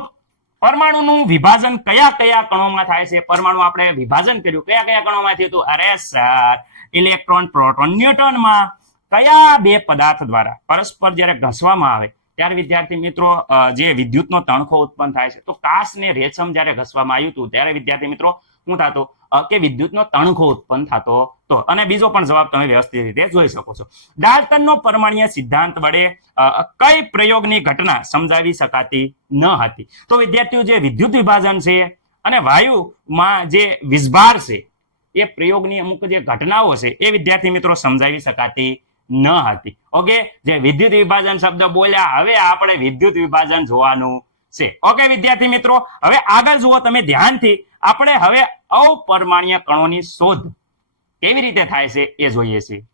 પરમાણુનું વિભાજન કયા કયા કણોમાં થાય છે? પરમાણુ આપણે વિભાજન કર્યું, કયા કયા કણોમાં થયું હતું? અરે સર, ઇલેક્ટ્રોન, પ્રોટોન, ન્યુટ્રોનમાં. કયા બે પદાર્થ દ્વારા પરસ્પર જ્યારે ઘસવામાં આવે ત્યારે વિદ્યાર્થી મિત્રો જે વિદ્યુતનો તણખો ઉત્પન્ન થાય છે? તો કાચ ને રેશમ જ્યારે ઘસવામાં આવ્યું હતું ત્યારે વિદ્યાર્થી મિત્રો શું થતું કે વિદ્યુતનો તણખો ઉત્પન્ન થતો હતો. અને બીજો પણ જવાબ તમે વ્યવસ્થિત રીતે જોઈ શકો છો. ડાલ્ટનનો પરમાણ્વીય સિદ્ધાંત વડે કઈ પ્રયોગની ઘટના સમજાવી શકાતી ન હતી? તો વિદ્યાર્થીઓ જે વિદ્યુત વિભાજન છે અને વાયુમાં જે વીજભાર છે એ પ્રયોગની અમુક જે ઘટનાઓ છે એ વિદ્યાર્થી મિત્રો સમજાવી શકાતી ન હતી. ઓકે, જે વિદ્યુત વિભાજન શબ્દ બોલ્યા, હવે આપણે વિદ્યુત વિભાજન જોવાનું છે. ઓકે વિદ્યાર્થી મિત્રો, હવે આગળ જુઓ તમે ધ્યાનથી. આપણે હવે અપરમાણ્વીય કણોની શોધ કેવી રીતે થાય છે એ જોઈએ છીએ.